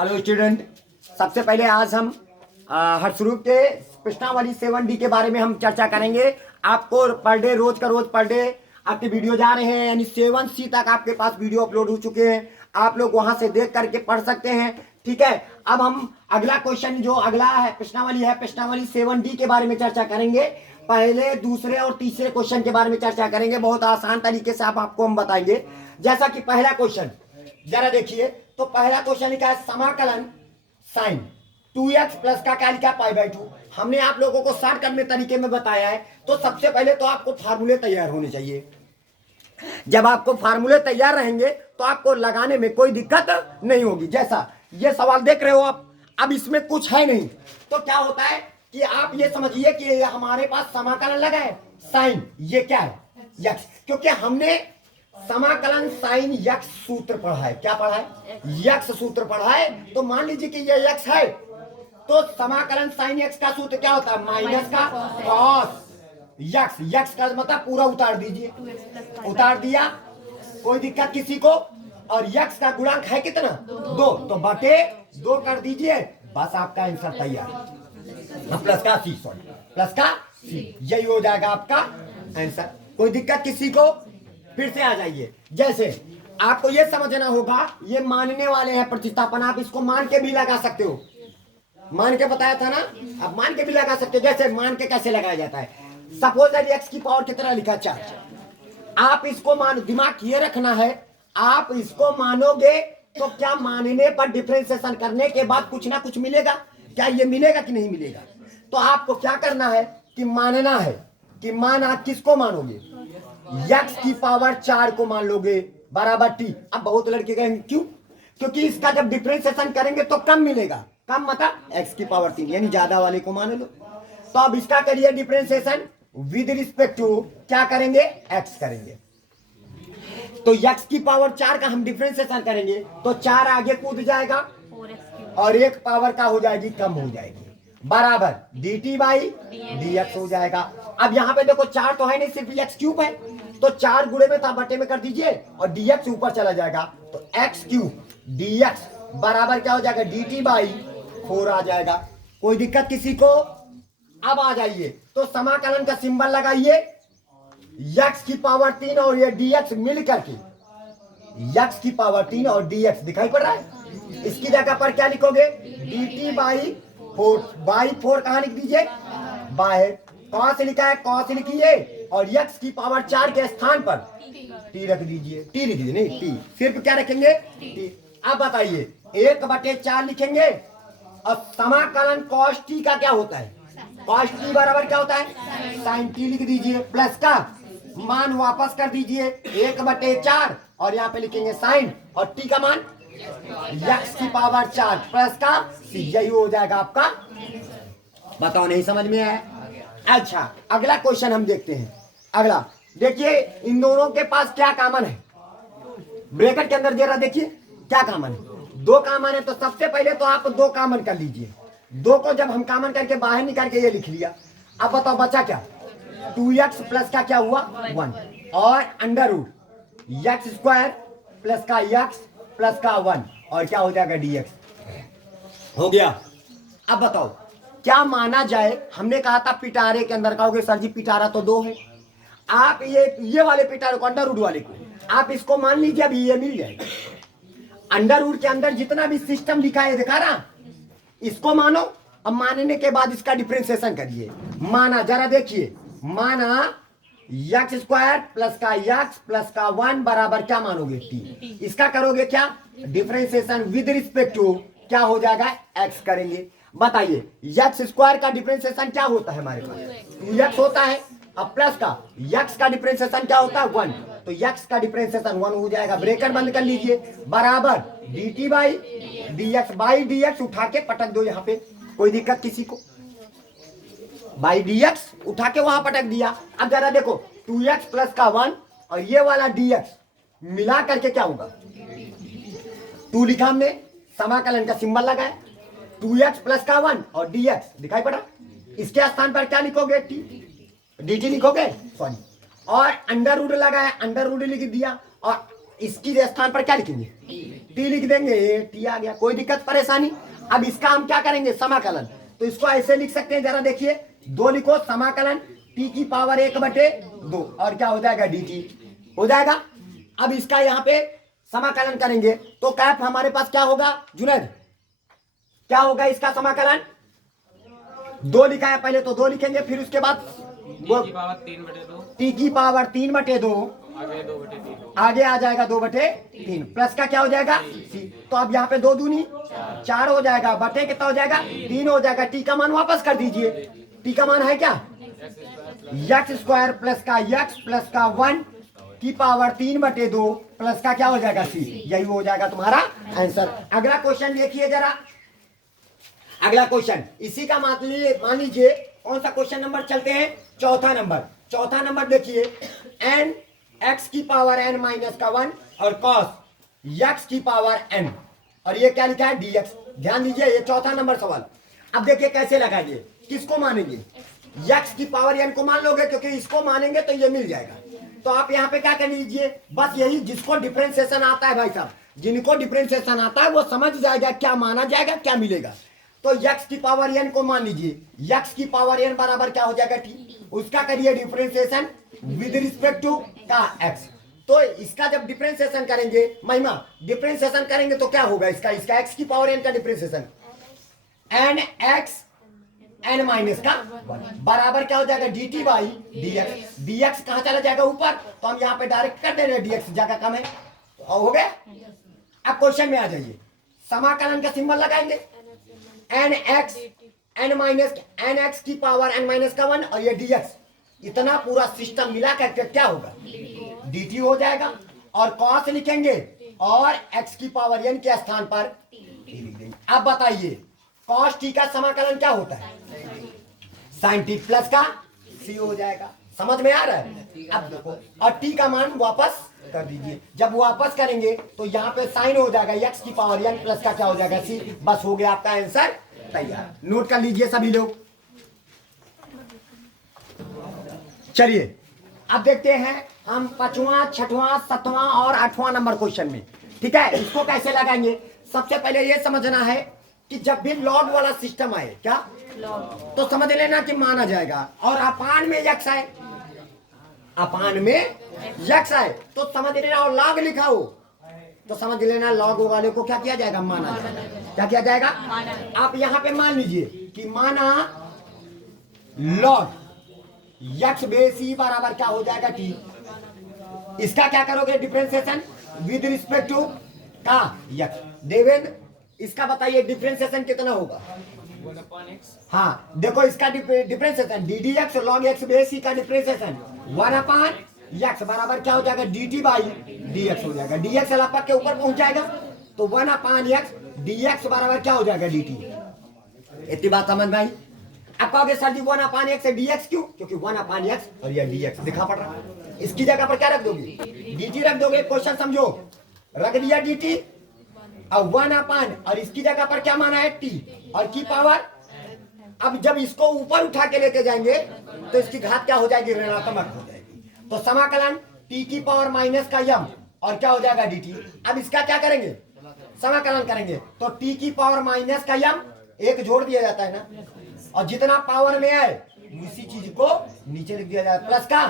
Hello student, सबसे पहले आज हम हर्षरूप के प्रश्नावली 7D के बारे में हम चर्चा करेंगे। आपको पर डे रोज का रोज पर डे आपके वीडियो जा रहे हैं, यानी 7C तक आपके पास वीडियो अपलोड हो चुके हैं। आप लोग वहां से देख करके पढ़ सकते हैं। ठीक है, अब हम अगला क्वेश्चन जो अगला है प्रश्नावली है, प्रश्नावली 7D के बारे में चर्चा करेंगे। पहले, दूसरे और तीसरे क्वेश्चन के बारे में चर्चा करेंगे। बहुत आसान तरीके से आपको हम बताएंगे। जैसा कि पहला क्वेश्चन जरा देखिए, तो पहला क्वेश्चन लिखा है समाकलन साइन 2x प्लस का क्या लिखा पाई बाई 2। हमने आप लोगों को शॉर्टकट में तरीके में बताया है। तो सबसे पहले तो आपको फार्मूले तैयार होने चाहिए। जब आपको फार्मूले तैयार रहेंगे तो आपको लगाने में कोई दिक्कत नहीं होगी। जैसा ये सवाल देख रहे हो आप, अब इसमें कुछ है नहीं, तो क्या होता है कि आप ये समझिए कि हमारे पास समाकलन लगा है साइन, ये क्या है यक्स, क्योंकि हमने समाकलन साइन यक्स सूत्र पढ़ा है। क्या पढ़ा है? यक्स सूत्र पढ़ा है। तो मान लीजिए कि ये यक्स है, तो समाकलन साइन यक्स का सूत्र क्या होता है? माइनस का कॉस यक्स। यक्स का मतलब पूरा उतार दीजिए, उतार दिया, कोई दिक्कत किसी को। और यक्स का गुणांक है कितना? 2, तो बटे 2 कर दीजिए, बस आपका आंसर तैयार। प्लस का सी, सॉरी प्लस का सी, यही हो जाएगा आपका आंसर। कोई दिक्कत किसी को? फिर से आ जाइए। जैसे आपको यह समझना होगा, ये मानने वाले हैं प्रतिस्थापन, आप इसको मान के भी लगा सकते हो। मान के बताया था ना, आप मान के भी लगा सकते हो। जैसे मान के कैसे लगाया जाता है? सपोज दैट एक्स की पावर कितना लिखा? 4। आप इसको मान, दिमाग ये रखना है, आप इसको मानोगे तो क्या मानने पर डिफरेंशिएशन करने के बाद कुछ ना कुछ मिलेगा? क्या ये मिलेगा कि नहीं मिलेगा? तो आपको क्या करना है कि मानना है कि माना, किसको मानोगे? यक्स की पावर 4 को मान लोगे बराबर टी। अब बहुत लड़के कहेंगे क्यों? क्योंकि इसका जब डिफरेंशिएशन करेंगे तो कम मिलेगा। कम मतलब एक्स की पावर 3, यानी ज्यादा वाले को मान लो। तो अब इसका करिए डिफरेंशिएशन विद रिस्पेक्ट टू, क्या करेंगे? एक्स करेंगे। तो यक्स की पावर 4 का हम डिफरेंशिएशन करेंगे तो 4 आगे कूद जाएगा और एक पावर का हो जाएगी, कम हो जाएगी, बराबर dt बाई dx हो जाएगा। अब यहाँ पे देखो 4 तो है नहीं, सिर्फ x क्यूब है, तो 4 गुणे में था, बटे में कर दीजिए और dx ऊपर चला जाएगा, तो x क्यूब dx बराबर क्या हो जाएगा? dt बाई 4 आ जाएगा। कोई दिक्कत किसी को? अब आ जाइए, तो समाकलन का सिंबल लगाइए, x की पावर 3 और ये dx मिल करके, x की पावर 3 और dx दिखाई पड़ रहा है। इसकी जगह पर क्या लिखोगे? dt बाई 4, बाई 4 कहां लिख दीजिए? बाहर। कौन लिखा है? कौन लिखिए, और x की पावर 4 के स्थान पर t रख दीजिए। t लिख दीजिए, नहीं t, सिर्फ क्या रखेंगे? t। अब बताइए, 1/4 लिखेंगे और समाकलन cos t का क्या होता है? cos t बराबर क्या होता है? sin t लिख दीजिए, प्लस का मान वापस कर दीजिए 1/4 और यहाँ पे लिखेंगे साइन, और t का मान x की पावर 4 प्लस का c, यही हो जाएगा आपका। बताओ नहीं समझ में आया? अच्छा, अगला क्वेश्चन हम देखते हैं। अगला देखिए, इन दोनों के पास क्या कॉमन है? ब्रैकेट के अंदर जरा देखिए क्या कॉमन है। 2 कॉमन है, तो सबसे पहले तो आप 2 कॉमन कर लीजिए। 2 को जब हम कॉमन करके बाहर निकाल के ये लिख लिया। अब बताओ बचा क्या? 2x प्लस का क्या हुआ? 1 और under root x square plus का x प्लस का 1 और क्या हो जाएगा? dx हो गया। अब बताओ क्या माना जाए? हमने कहा था पिटारे के अंदर, कहोगे सर जी पिटारा तो 2 है। आप ये वाले पिटारे को, अंडर रूट वाले को, आप इसको मान लीजिए, अभी ये मिल जाएगा। अंडर रूट के अंदर जितना भी सिस्टम लिखा है दिखा रहा, इसको मानो। अब मानने के बाद इसका डिफरेंशिएशन करिए। माना, जरा देखिए, माना x स्क्वायर प्लस का x प्लस का 1 बराबर क्या मानोगे? t। इसका करोगे क्या? डिफरेंशिएशन विद रिस्पेक्ट टू क्या हो जाएगा? x करेंगे। बताइए x स्क्वायर का डिफरेंशिएशन क्या होता है? हमारे पास 2x होता है। अब प्लस का x का डिफरेंशिएशन क्या होता है? 1, तो x का डिफरेंशिएशन 1 हो जाएगा। ब्रैकेट बंद कर लीजिए, बराबर dt by dx, by dx उठा के पटक दो यहाँ पे। कोई दिक्कत किसी को? बाई dx उठा के वहां पटक दिया। अब जरा देखो, 2x प्लस का 1 और ये वाला dx मिला करके क्या होगा? 2 लिखा हमने, समाकलन का सिंबल लगाया, 2x प्लस का 1 और dx दिखाई पड़ा। इसके स्थान पर क्या लिखोगे? dt लिखोगे, सॉरी, और अंडर रूट लगाया, अंडर रूट लिख दिया, और इसकी स्थान पर क्या लिखेंगे? टी लिख देंगे, टी आ गया, कोई दिक्कत परेशानी। अब इसका हम क्या करेंगे, समाकलन। तो इसको ऐसे लिख सकते हैं, जरा देखिए, 2 लिखो, समाकलन टी की पावर 1/2 और क्या हो जाएगा, डी टी हो जाएगा। अब इसका यहाँ पे समाकलन करेंगे तो कैप हमारे पास क्या होगा जुनैद, क्या होगा इसका समाकलन, 2 लिखा है पहले तो 2 लिखेंगे, फिर उसके बाद टी की पावर 3/2 आगे आ जाएगा 2/3 प्लस का क्या हो जाएगा सी। तो अब यहाँ पे 2 दूनी 4 हो जाएगा, बटे कितना हो जाएगा 3 हो जाएगा। टी का मान वापस कर दीजिए, टी का मान है क्या x² प्लस का x प्लस का 1 की पावर 3/2 प्लस का क्या हो जाएगा सी। यही हो जाएगा तुम्हारा आंसर। अगला क्वेश्चन देखिए जरा, अगला क्वेश्चन इसी का मान लीजिए कौन सा क्वेश्चन नंबर चलते हैं, चौथा नंबर। चौथा नंबर देखिए, n x की पावर n माइनस का 1 और cos x की पावर n, और ये क्या लिखा है dx। ध्यान दीजिए, ये चौथा नंबर सवाल। अब देखिए कैसे लगाएंगे, किसको मानेंगे, x की पावर n को मान लोगे, क्योंकि इसको मानेंगे तो ये मिल जाएगा। तो आप यहाँ पे क्या कर लीजिए, बस यही, जिसको डिफरेंशिएशन आता है भाई साहब, जिनको डिफरेंशिएशन आता है वो समझ जाएगा क्या माना जाएगा क्या मिलेगा। तो x की पावर n को मान लीजिए, x की पावर n बराबर क्या हो जाएगा t, उसका करिए डिफरेंशिएशन विद रिस्पेक्ट टू का x। तो इसका जब डिफरेंशिएशन करेंगे, महिमा डिफरेंशिएशन करेंगे तो क्या होगा इसका x की पावर n का differentiation n x n minus का बराबर क्या हो जाएगा dt बाई dx। dx कहां चला जाएगा ऊपर, तो हम यहाँ पे डायरेक्ट कर दे रहे हैं, dx जगह कम है तो हो गया। अब क्वेश्चन में आ जाइए, समाकलन का सिंबल लगाएंगे, nx n माइनस nx की पावर n माइनस का 1 और ये dx, इतना पूरा सिस्टम मिला करके क्या होगा dt हो जाएगा, और cos लिखेंगे और x की पावर n के स्थान पर t लिख देंगे। अब बताइए cos t का समाकलन क्या होता है, sin t प्लस का c हो जाएगा। समझ में आ रहा है। अब देखो, और t का मान वापस कर दीजिए, जब वापस करेंगे तो यहाँ पे साइन हो जाएगा x की पावर n प्लस का क्या हो जाएगा c। बस हो गया आपका आंसर तैयार। नोट कर लीजिए सभी लोग। चलिए अब देखते हैं हम 5वां 6वां 7वां और 8वां नंबर क्वेश्चन में, ठीक है। इसको कैसे लगाएंगे, सबसे पहले ये समझना है कि जब भी लॉग वाला सिस्टम आए, क्या तो समझ लेना कि माना जाएगा, और अपान में यक्स आए, अपान में यक्स आए तो समझ लेना, और लॉग लिखा हो तो समझ लेना लॉग वाले को क्या किया जाएगा, माना जाएगा। क्या किया जाएगा, आप यहाँ पे मान लीजिए कि माना लॉग यक्स बेस ई बराबर क्या हो जाएगा टी। इसका क्या करोगे डिफरेंशिएशन विद रिस्पेक्ट टू का यक्स। देवेंद्र इसका बताइए डिफरेंशिएशन कितना होगा। हाँ देखो, इसका differentiation d d x log x base e का डिफरेंशिएशन 1/x बराबर क्या हो जाएगा dt बाई dx हो जाएगा। dx अलापक के ऊपर पहुंच जाएगा तो 1/x dx बराबर क्या हो जाएगा dt। इतनी बात समझ में आई। अब कहोगे सर जी 1/x से dx क्यों, क्योंकि 1/x और यह dx दिखा पड़ रहा है। इसकी जगह पर क्या रख दोगे, dt रख दोगे। क्वेश्चन समझो, रख दिया dt, अब 1/, और इसकी जगह पर क्या माना है t और की पावर। अब जब इसको ऊपर उठा के लेके जाएंगे तो इसकी घात क्या हो जाएगी, ऋणात्मक हो जाएगी। तो समाकलन t की पावर माइनस का m और क्या हो जाएगा dt। अब इसका क्या करेंगे, समाकलन करेंगे तो t की पावर माइनस का m एक जोड़ दिया जाता है ना, और जितना पावर में आए उसी चीज को नीचे लिख दिया जाता है प्लस का।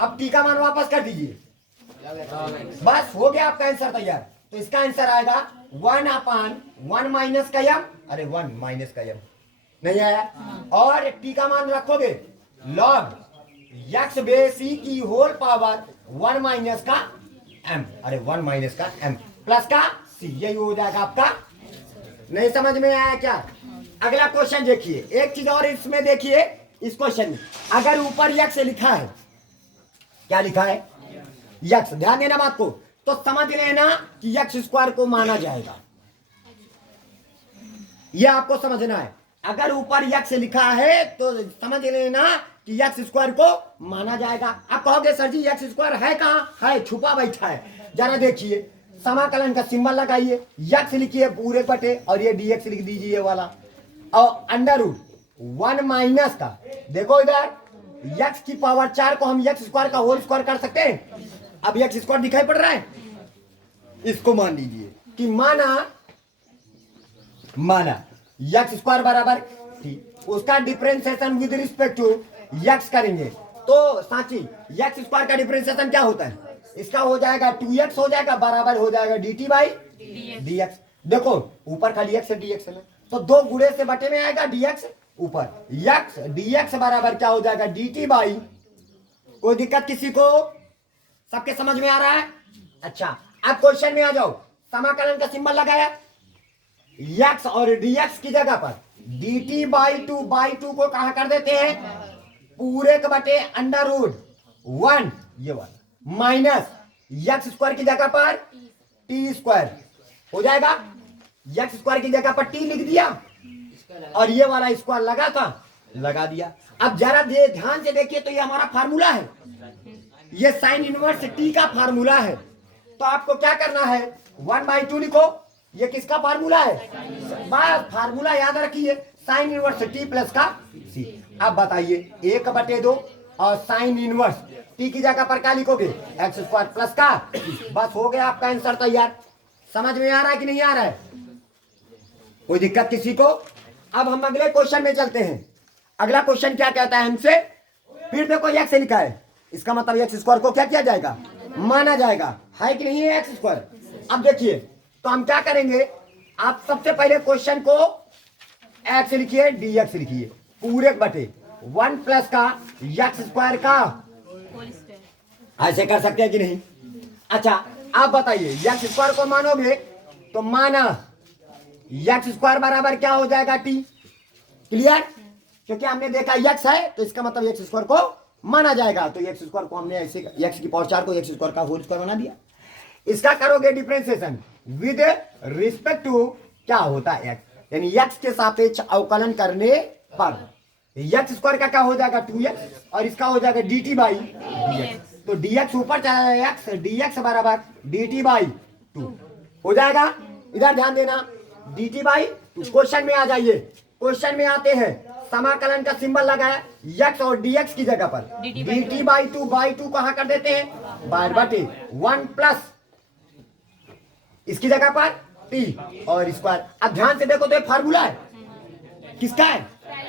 अब t का मान वापस कर दीजिए, बस हो गया आपका आंसर तैयार। तो इसका आंसर आएगा 1/1 माइनस का m, अरे 1 माइनस का m नहीं आया, और t का मान रखोगे लॉग x बेस ई की होल पावर 1 माइनस का m, अरे 1 माइनस का m प्लस का c, यही हो जाएगा आपका। नहीं समझ में आया क्या। अगला क्वेश्चन देखिए, एक चीज और इसमें देखिए, इस क्वेश्चन में अगर ऊपर x लिखा है, क्या लिखा है x, ध्यान देना बात को, तो समझ लेना कि x² को माना जाएगा, यह आपको समझना है। अगर ऊपर x लिखा है तो समझ लेना कि x² को माना जाएगा। अब कहोगे सर जी x² है कहां, है छुपा बैठा है। जरा देखिए, समाकलन का सिंबल लगाइए, x लिखिए पूरे बटे और ये dx लिख दीजिए वाला, और √1 माइनस का, देखो इधर x की पावर 4 को हम x² का होल स्क्वायर कर सकते हैं। अब x² दिखाई पड़ रहा है, इसको मान लीजिए कि माना यक्स स्क्वायर बराबर टी, उसका differentiation with respect to x करेंगे तो साची यक्स स्क्वायर का डिफरेंशिएशन क्या होता है, इसका हो जाएगा 2x हो जाएगा बराबर हो जाएगा dt बाई dx। देखो ऊपर खाली x है dx है तो दो गुणे से बटे में आएगा dx ऊपर x dx बराबर क्या हो जाएगा dt बाई, कोई दिक्कत किसी को, सबके समझ में आ रहा है। अच्छा अब क्वेश्चन में आ जाओ, समाकलन का सिंबल लगाया x और dx की जगह पर dt बाई टू को कहा कर देते हैं पूरे के बटे अंडर रूट 1 ये वाला माइनस एक्स स्क्वायर की जगह पर टी स्क्वायर हो जाएगा, एक्स स्क्वायर की जगह पर टी लिख दिया और ये वाला स्क्वायर लगा था लगा दिया। अब जरा ध्यान से देखिए तो ये हमारा फार्मूला है, ये साइन इनवर्स टी का फार्मूला है, तो आपको क्या करना है 1/2 लिखो, ये किसका फार्मूला है, बस फार्मूला याद रखिए साइन इनवर्स टी प्लस का सी। अब बताइए 1/2 और साइन इनवर्स टी की जगह पर क्या लिखोगे एक्स स्क्वायर प्लस का, बस हो गया आपका आंसर तैयार। समझ में आ रहा है कि नहीं आ रहा है, कोई दिक्कत किसी को। अब हम अगले क्वेश्चन में चलते हैं। अगला क्वेश्चन क्या कहता है हमसे, फिर देखो एक्स लिखा है, इसका मतलब एक्स स्क्वायर को क्या किया जाएगा माना जाएगा, है कि नहीं है एक्स स्क्वायर। अब देखिए तो हम क्या करेंगे, आप सबसे पहले क्वेश्चन को एक्स लिखिए dx लिखिए पूरे बटे 1 प्लस का एक्स स्क्वायर का, ऐसे कर सकते हैं कि नहीं। अच्छा आप बताइए एक्स स्क्वायर को मानोगे तो माना एक्स स्क्वायर बराबर क्या हो जाएगा टी, क्लियर, क्योंकि हमने देखा एक्स है तो इसका मतलब एक्स स्क्वायर को माना जाएगा, तो एक्स स्क्वायर को हमने ऐसे एक्स की पावर 4 को एक्स स्क्वायर का होल स्क्वायर बना दिया। इसका करोगे डिफरेंशिएशन विद रिस्पेक्ट टू क्या होता है एक्स, यानी एक्स के सापेक्ष अवकलन करने पर एक्स स्क्वायर का क्या हो जाएगा 2x और इसका हो जाएगा dt बाई dx, तो dx ऊपर चला जाएगा x dx बराबर dt बाई 2 हो जाएगा। इधर ध्यान देना dt बाई 2। क्वेश्चन में आ जाइए, क्वेश्चन में आते हैं, समाकलन का सिंबल लगाया x और dx की जगह पर dt बाई 2 कहाँ कर देते हैं बार बटे 1 प्लस इसकी जगह पर t और स्क्वायर। अब ध्यान से देखो तो ये फार्मूला है किसका है,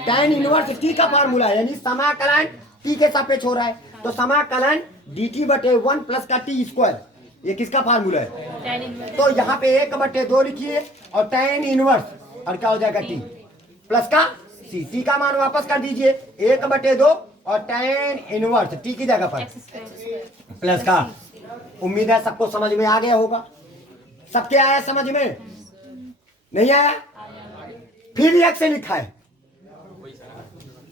tan इनवर्स t का फार्मूला है, यानी समाकलन t के सापेक्ष हो रहा है, तो समाकलन dt बटे 1 प्लस का t स्क्वायर, ये किसका फार्मूला है, तो यहाँ पे 1/2 लिखिए और tan इनवर्स और क्या हो जाएगा t प्लस का c, t का मान वापस कर दीजिए 1/2 और tan इनवर्स t की जगह पर प्लस का। उम्मीद है सबको समझ में आ गया होगा, सबके आया समझ में, नहीं आया। फिर एक्स से लिखा है,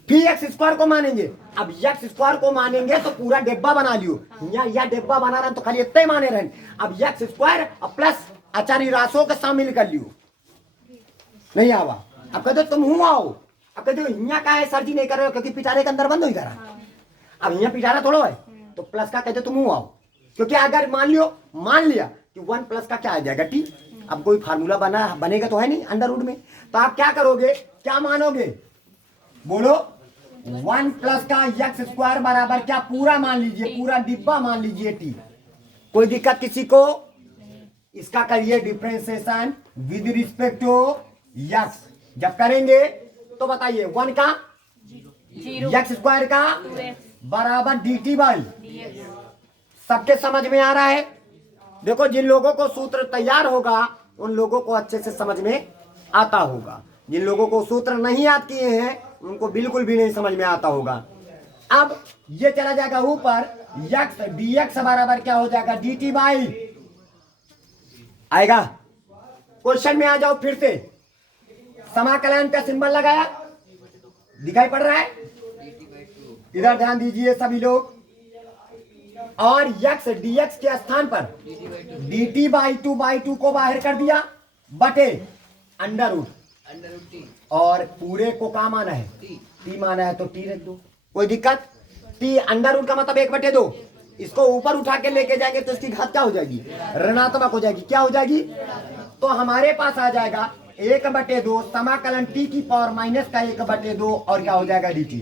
फिर एक्स स्क्वायर को मानेंगे। अब एक्स स्क्वायर को मानेंगे तो पूरा डिब्बा बना लियो, या डिब्बा बना रहे तो खाली इतने माने रहे। अब एक्स स्क्वायर और प्लस आचार्य राशों के शामिल कर लियो, नहीं आवा। अब कहते तुम हूँ आओ, अब कहते यहाँ का है सर जी नहीं कर रहे हो क्योंकि पिटारे के अंदर बंद हो करा, अब यहाँ पिटारा थोड़ा है तो प्लस का कहते तुम हूँ आओ, क्योंकि अगर मान लिया कि 1 प्लस का क्या आ जाएगा टी, अब कोई फार्मूला बनेगा तो है नहीं अंडर रूट में, तो आप क्या करोगे क्या मानोगे बोलो 1 प्लस का एक्स स्क्वायर बराबर क्या पूरा मान लीजिए, पूरा डिब्बा मान लीजिए टी। कोई दिक्कत किसी को, इसका करिए differentiation with respect to x. जब करेंगे तो बताइए 1 का एक्स स्क्वायर का बराबर dt बाई, सबके समझ में आ रहा है। देखो जिन लोगों को सूत्र तैयार होगा उन लोगों को अच्छे से समझ में आता होगा, जिन लोगों को सूत्र नहीं याद किए हैं उनको बिल्कुल भी नहीं समझ में आता होगा। अब ये चला जाएगा ऊपर x dx बराबर क्या हो जाएगा dt बाई, आएगा। क्वेश्चन में आ जाओ फिर से, समाकलन का सिंबल लगाया, दिखाई पड़ रहा है, इधर ध्यान दीजिए सभी लोग, और x dx के स्थान पर dt बाई 2 को बाहर कर दिया बटे अंडर रूट, और पूरे को क्या माना है t माना है तो t रख दो, कोई दिक्कत। t अंडर रूट का मतलब 1/2, इसको ऊपर उठा के लेके जाएंगे तो इसकी घात क्या हो जाएगी ऋणात्मक हो जाएगी, क्या हो जाएगी, तो हमारे पास आ जाएगा 1/2 समाकलन t की पावर माइनस का 1/2 और क्या हो जाएगा dt।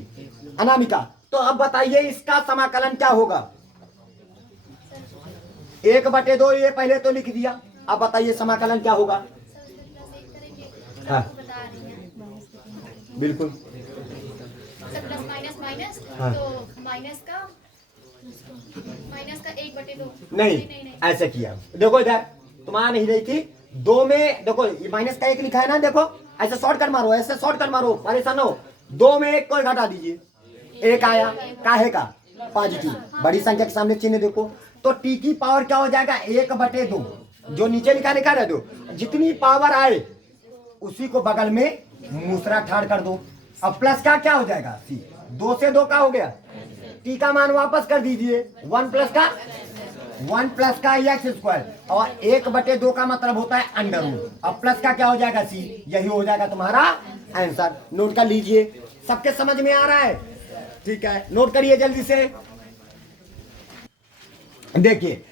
अनामिका तो अब बताइए इसका समाकलन क्या होगा, 1/2 ये पहले तो लिख दिया, अब बताइए समाकलन क्या होगा। हाँ बिल्कुल प्लस माइनस माइनस हाँ। तो माइनस का 1/2 नहीं ऐसे किया देखो इधर तुम्हारा नहीं रही थी 2 में देखो ये माइनस का 1 लिखा है ना, देखो ऐसे शॉर्टकट मारो, ऐसे शॉर्टकट मारो, परेशान हो। 2 में 1 को घटा दीजिए, 1 आया काहे का पॉजिटिव, बड़ी संख्या के सामने चिन्ह देखो, तो टी की पावर क्या हो जाएगा 1/2, जो नीचे लिखा लिखा रह दो, जितनी पावर आए उसी को बगल में मूसरा ठाड़ कर दो। अब प्लस का क्या हो जाएगा सी, 2 से 2 का हो गया, टी का मान वापस कर दीजिए, 1 प्लस का एक्स स्क्वायर, और 1/2 का मतलब होता है अंडर रूट। अब प्लस का क्या हो जाएगा सी, यही हो जाएगा तुम्हारा आंसर। नोट कर लीजिए, सबके समझ में आ रहा है, ठीक है, नोट करिए जल्दी से। देखिए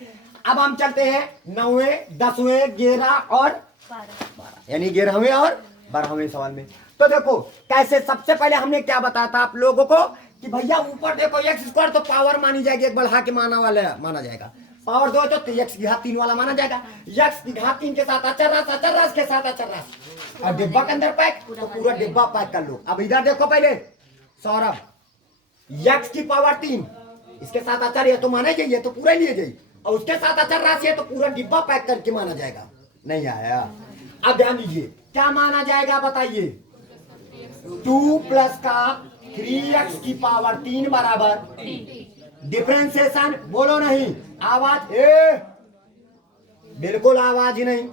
अब हम चलते हैं 9वें 10वें 11 और 12 यानी 11वें और 12वें सवाल में। तो देखो कैसे, सबसे पहले हमने क्या बताया था आप लोगों को कि भैया ऊपर देखो एक्स स्क्वायर तो पावर मानी जाएगी, एक बढ़ा के माना जाएगा, पावर 2 तो एक्स की घात 3 वाला माना जाएगा, एक्स की घात 3 के साथ अचर राशि के साथ अचर राशि, और डिब्बा के अंदर पैक, तो पूरा डिब्बा पैक कर लो। अब इधर देखो पहले सौरभ, एक्स की पावर 3 इसके साथ अचर है तो माना जाइए, तो पूरा लिए जाइए, और उसके साथ अचर राशि है तो पूरा डिब्बा पैक करके माना जाएगा। नहीं आया, अब ध्यान दीजिए क्या माना जाएगा बताइए, 2 प्लस का 3x की पावर 3 बराबर डिफरेंशिएशन, बोलो नहीं आवाज, बिल्कुल आवाज ही नहीं,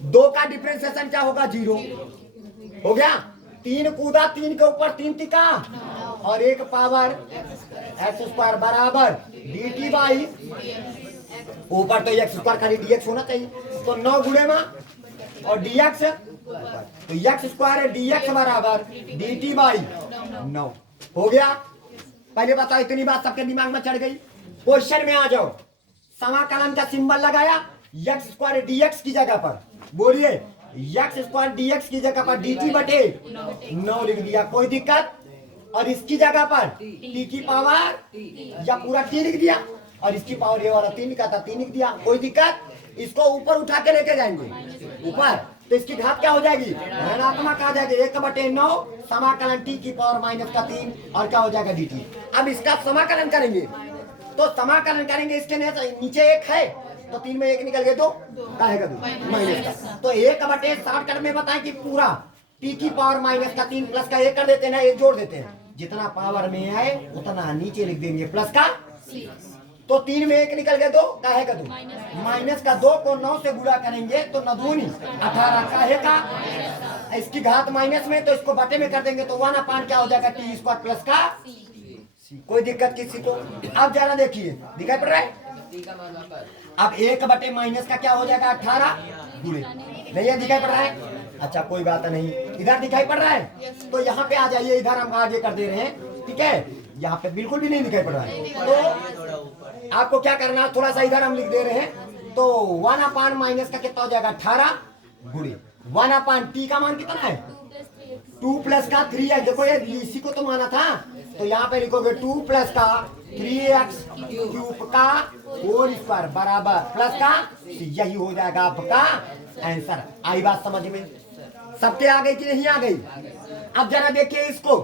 2 का डिफरेंशिएशन क्या होगा 0 हो गया, 3 कूदा 3 के ऊपर 3 टिका, और 1 पावर एक्स स्क्वायर बराबर dt बाई, ऊपर तो एक्स स्क्वायर खाली dx होना चाहिए, तो 9 गुणे में और dx, तो एक्स स्क्वायर है dx बराबर dt बाई 9 हो गया। पहले बताओ इतनी बात सबके दिमाग में चढ़ गई, क्वेश्चन में आ जाओ, समाकलन का सिंबल लगाया, एक्स स्क्वायर dx की जगह पर, बोलिए एक्स स्क्वायर dx की जगह पर dt बटे 9 लिख दिया, कोई दिक्कत, और इसकी जगह पर t की पावर या पूरा t लिख दिया, और इसकी पावर ये वाला 3 का था 3 लिख दिया, कोई दिक्कत। इसको ऊपर उठा के लेके जाएंगे ऊपर, तो इसकी घात क्या हो जाएगी ऋणात्मक आ जाएगी, 1/9 समाकलन t की पावर -3 और क्या हो जाएगा dt। अब इसका समाकलन करेंगे, तो समाकलन करेंगे, इसके नीचे 1 है तो 3 में 1 निकल गए तो काहेगा 2 माइनस का, तो 1/60 में बताएं कि पूरा t की पावर -3 प्लस का 1 कर देते हैं ना, 1 जोड़ देते हैं, जितना पावर में आए उतना नीचे लिख देंगे प्लस का, तो 3 में 1 निकल गए 2 काहेगा 2, माइनस का 2 को 9 से गुणा करेंगे तो 9 दूनी 18 काहेगा, इसकी घात माइनस में तो इसको बटे में कर देंगे तो 1/, क्या हो जाएगा टी स्क्वायर प्लस का सी, कोई दिक्कत किसी को। अब जरा देखिए दिखाई पड़ रहा है, अब 1/- का क्या हो जाएगा 18 गुणे, नहीं है दिखाई पड़ रहा है, अच्छा कोई बात नहीं, इधर दिखाई पड़ रहा है, तो यहाँ पे आ जाइए, इधर हम आगे कर दे रहे हैं, ठीक है, यहाँ पे बिल्कुल भी नहीं दिखाई पड़ रहा है, तो आपको क्या करना है, थोड़ा सा इधर हम लिख दे रहे हैं, तो 1/- का कितना हो जाएगा 18 गुणे 1/t का मान कितना है 2 प्लस का 3x, देखो ये इसी को तो माना था, तो यहाँ पे लिखोगे 2 प्लस का 3x क्यूब का होल स्क्वायर बराबर प्लस का, यही हो जाएगा आपका आंसर। आई बात समझ में, सबके आ गई कि नहीं आ गई। अब जरा देखिए इसको,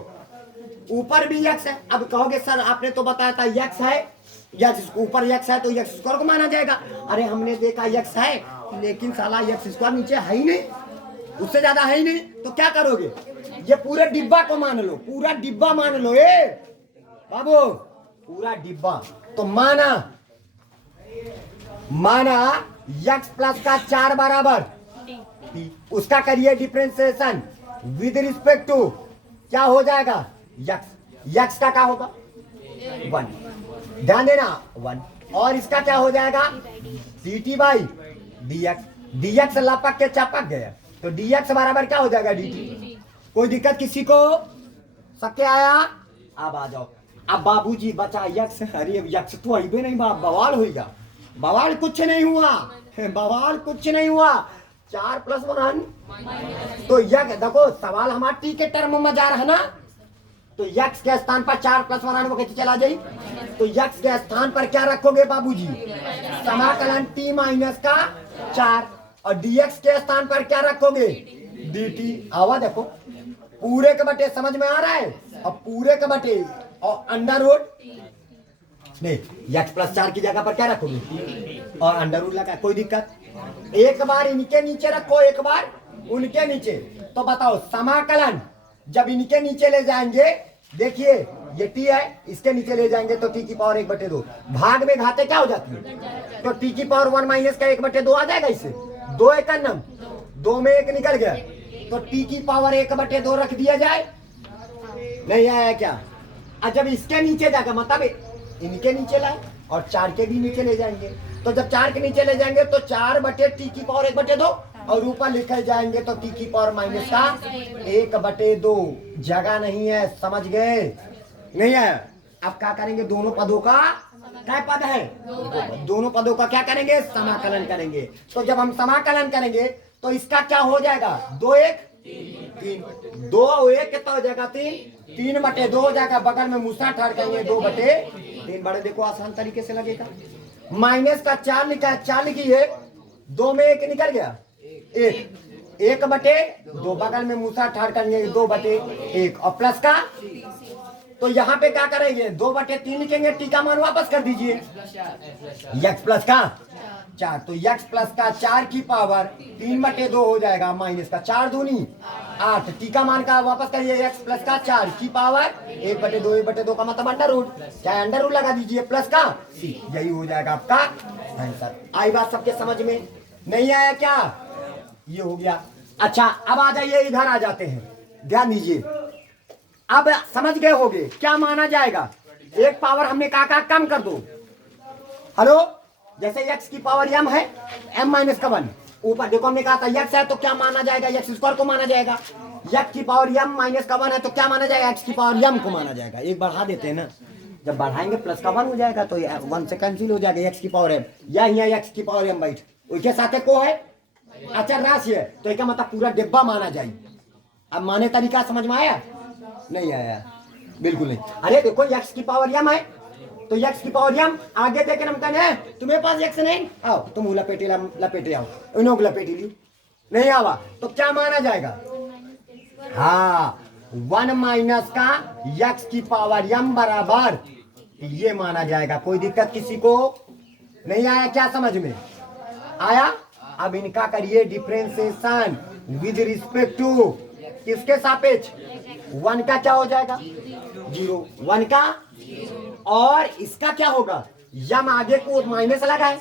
ऊपर भी x है, अब कहोगे सर आपने तो बताया था x है, x ऊपर x है तो x स्क्वायर को माना जाएगा, अरे हमने देखा x है लेकिन साला x स्क्वायर नीचे है ही नहीं, उससे ज्यादा है ही नहीं, तो क्या करोगे, ये पूरे डिब्बा को मान लो, पूरा डिब्बा मान लो, बाबू पूरा डिब्बा, तो माना x प्लस का 4 बराबर t, उसका करिए डिफरेंशिएशन विद रिस्पेक्ट टू, क्या हो जाएगा x का क्या होगा 1, ध्यान देना 1, और इसका क्या हो जाएगा dt बाई dx लपक के चपक गया, तो dx बराबर क्या हो जाएगा dt, कोई दिक्कत किसी को, सबके आया। अब आ जाओ, अब बाबूजी बचा यक्स, अरे यक्स तो अबे नहीं, बवाल होगा, बवाल कुछ नहीं हुआ, बवाल कुछ नहीं हुआ, 4 + 1 तो यक्स, देखो सवाल हमारा टी के टर्म में जा रहा है ना, तो यक्स के स्थान पर 4 + 1 कैसे चला जाए, तो यक्स के स्थान पर क्या रखोगे बाबूजी, समाकलन t - का 4 और dx के स्थान पर क्या रखोगे dt। आवा देखो पूरे के बटे समझ में आ रहा है। अब पूरे के बटे और अंडर रूट नहीं x प्लस 4 की जगह पर क्या रखोगे और अंडर रूट लगा कोई दिक्कत। एक बार इनके नीचे रखो एक बार उनके नीचे। तो बताओ समाकलन जब इनके नीचे ले जाएंगे देखिए ये t है इसके नीचे ले जाएंगे तो t की पावर 1/2 भाग में घाते क्या हो जाती है तो t की पावर 1 माइनस का 1/2 आ जाएगा इससे 2 एक नम 2 में 1 निकल गया तो t की पावर 1/2 रख दिया जाए नहीं आया क्या। और जब इसके नीचे जाकर मतलब इनके नीचे लाए और 4 के भी नीचे ले जाएंगे तो जब 4 के नीचे ले जाएंगे तो 4 बटे t की पावर 1/2 और ऊपर लिखे जाएंगे तो t की पावर माइनस का 1/2 जगह नहीं है समझ गए नहीं है। अब क्या करेंगे दोनों पदों का क्या पद है दोनों पदों का क्या करेंगे समाकलन करेंगे। तो जब हम समाकलन करेंगे तो इसका क्या हो जाएगा 2 1 3 2 1 कितना हो जाएगा 3/2 हो जाएगा बगल में मूसा ठड़केंगे 2/3 बड़े देखो आसान तरीके से लगेगा। माइनस का 4 लिखा है 4 लिखिए 2 में 1 निकल गया 1/2 बगल में मूसा ठाड़ करेंगे 2/1 और प्लस का तो यहाँ पे क्या करेंगे 2/3 लिखेंगे टी का मान वापस कर दीजिए x प्लस का 4 तो x प्लस का 4 की पावर 3/2 हो जाएगा माइनस का 4 दूनी 8 टी का मान का वापस करिए x प्लस का 4 की पावर 1/2 का मतलब अंडर रूट चाहे अंडर रूट लगा दीजिए प्लस का c यही हो जाएगा आपका आंसर। आई बात सबके समझ में नहीं आया क्या ये हो गया। अच्छा अब आ जाइए इधर आ जाते हैं ध्यान दीजिए अब समझ गए होगे क्या माना जाएगा एक पावर हमने कहा कम कर दो। हेलो जैसे x की पावर m है m माइनस का 1 ऊपर देखो हमने कहा था x है तो क्या माना जाएगा x स्क्वायर को माना जाएगा x की पावर m माइनस का 1 है तो क्या माना जाएगा x की पावर m को माना जाएगा। एक बढ़ा देते हैं ना जब बढ़ाएंगे प्लस का 1 हो जाएगा तो 1 से कैंसिल हो जाएगा x की पावर m या यहाँ x की पावर m बैठ उसके साथ को है अच्छा राशि है तो क्या मतलब पूरा डिब्बा माना जाए। अब माने तरीका समझ में आया नहीं आया बिल्कुल नहीं। अरे देखो x की पावर m है तो x की पावर m आगे देखे हम कहने तुम्हेरे पास x नहीं आओ तुम लपेटे आओ इन्हों को लपेटी ली नहीं आवा तो क्या माना जाएगा हाँ 1 माइनस का x की पावर m बराबर ये माना जाएगा। कोई दिक्कत किसी को नहीं आया क्या समझ में आया। अब इनका करिए डिफरेंशिएशन विद रिस्पेक्ट टू किसके सापेक्ष 1 का क्या हो जाएगा 0 1 का और इसका क्या होगा यम आगे कूद माइनस लगा है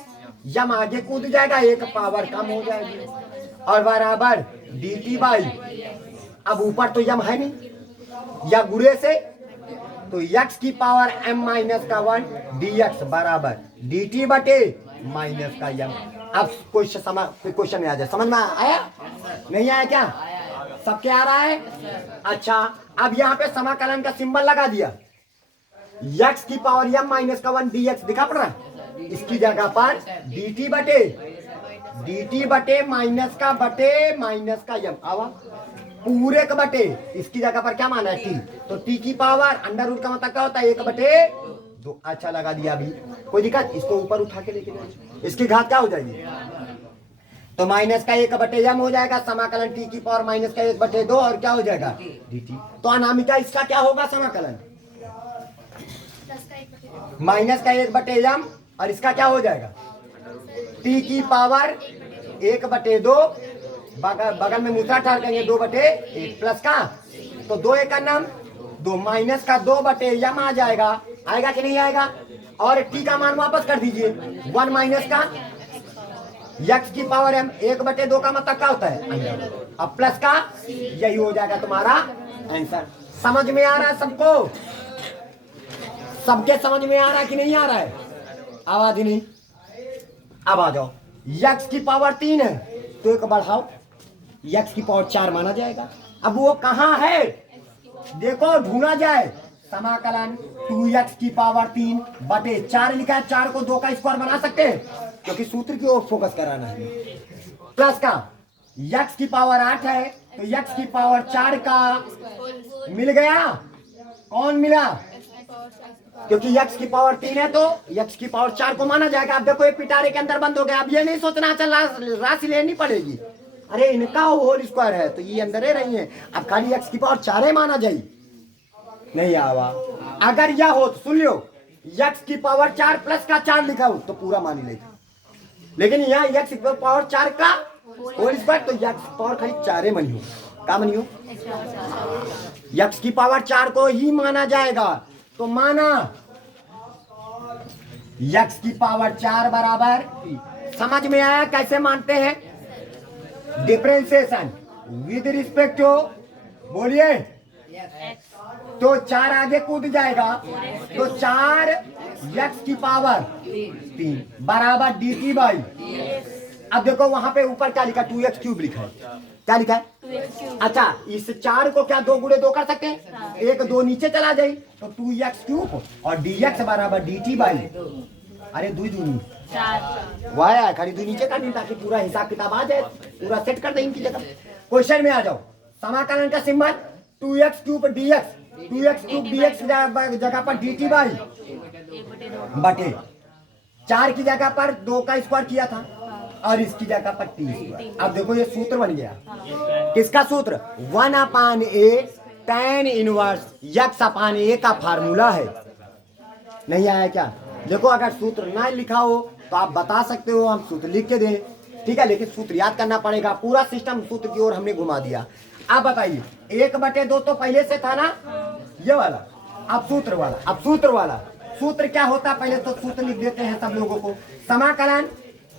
यम आगे कूद जाएगा एक पावर कम हो जाएगी और बराबर dt बाई अब ऊपर तो यम है नहीं या गुणे से तो x की पावर m माइनस का 1 dx बराबर dt बटे माइनस का m। अब क्वेश्चन में आ जाए समझ में आया नहीं आया क्या सबके आ रहा है। अच्छा अब यहाँ पे समाकलन का सिंबल लगा दिया x की पावर m माइनस का 1 dx दिखा पड़ रहा है इसकी जगह पर dt बटे माइनस का m आवा पूरे का बटे इसकी जगह पर क्या माना है t तो t की पावर अंडर रूट का मतलब क्या होता है 1/2 अच्छा लगा दिया अभी कोई दिक्कत इसको ऊपर उठा के लेके जाइए इसकी घात क्या हो जाएगी तो माइनस का 1/m हो जाएगा समाकलन t की पावर माइनस का 1/2 और क्या हो जाएगा dt। तो अनामिका इसका क्या होगा समाकलन माइनस का 1/m और इसका क्या हो जाएगा t की पावर 1/2 बगल में मूसा ठाड़ करेंगे 2/1 प्लस का तो 2 एक नाम 2 माइनस का 2/m आ जाएगा आएगा कि नहीं आएगा और t का मान वापस कर दीजिए 1 माइनस का x की पावर m 1/2 का मतलब क्या होता है अब प्लस का यही हो जाएगा तुम्हारा आंसर। समझ में आ रहा है सबको सबके समझ में आ रहा है कि नहीं आ रहा है आवाज ही नहीं। अब आ जाओ x की पावर 3 है तो एक बढ़ाओ x की पावर 4 माना जाएगा। अब वो कहाँ है देखो ढूंढा जाए समाकलन 2x की पावर 3 बटे 4 लिखा है 4 को 2 का स्क्वायर बना सकते हैं क्योंकि सूत्र की ओर फोकस कराना है प्लस का x की पावर 8 है तो x की पावर 4 का मिल गया कौन मिला क्योंकि यक्स की पावर 3 है तो यक्स की पावर 4 को माना जाएगा। अब देखो ये पिटारे के अंदर बंद हो गया। अब ये नहीं सोचना चल राशि लेनी पड़ेगी, अरे इनका होल स्क्वायर है तो ये अंदर ही रही है। अब खाली यक्स की पावर 4 ही माना जाए, नहीं आवा। अगर यह हो तो सुन लो, यक्स की पावर 4 प्लस का 4 लिखा हो तो पूरा मान लेगा, लेकिन यहाँ यक्स की पावर 4 का होल स्क्वायर तो यक्स की पावर खाली 4 ही मनी हो। क्या मनी हो? यक्स की पावर 4 को ही माना जाएगा। तो माना यक्स की पावर 4 बराबर, समझ में आया कैसे मानते हैं? डिफरेंशिएशन विद रिस्पेक्ट टू, बोलिए, तो 4 आगे कूद जाएगा तो 4 यक्स की पावर 3 बराबर dt बाई। अब देखो वहां पे ऊपर क्या लिखा, 2x क्यूब लिखा है। क्या लिखा है? अच्छा, इस 4 को क्या 2 गुणे 2 कर सकते हैं? एक 2 नीचे चला जाए तो 2x क्यूब और dx बराबर dt बाई, अरे 2 दूनी 4 वाया, खाली 2 नीचे करनी ताकि पूरा हिसाब किताब आ जाए, पूरा सेट कर दे इनकी जगह। क्वेश्चन में आ जाओ, समाकलन का symbol 2x cube dx, 2x cube dx जगह पर dt बाई बटे 4 की जगह पर 2 का स्क्वायर किया था और इसकी जगह पर t स्क्वायर। अब देखो ये सूत्र बन गया, किसका सूत्र? 1/a tan इनवर्स x/a का फार्मूला है। नहीं आया क्या? देखो अगर सूत्र ना लिखा हो तो आप बता सकते हो, हम सूत्र लिख के दें, ठीक है, लेकिन सूत्र याद करना पड़ेगा। पूरा सिस्टम सूत्र की ओर हमने घुमा दिया। अब बताइए 1/2 तो पहले से था ना, ये वाला। अब सूत्र वाला, अब सूत्र वाला, सूत्र क्या होता है? पहले तो सूत्र लिख देते हैं सब लोगों को। समाकलन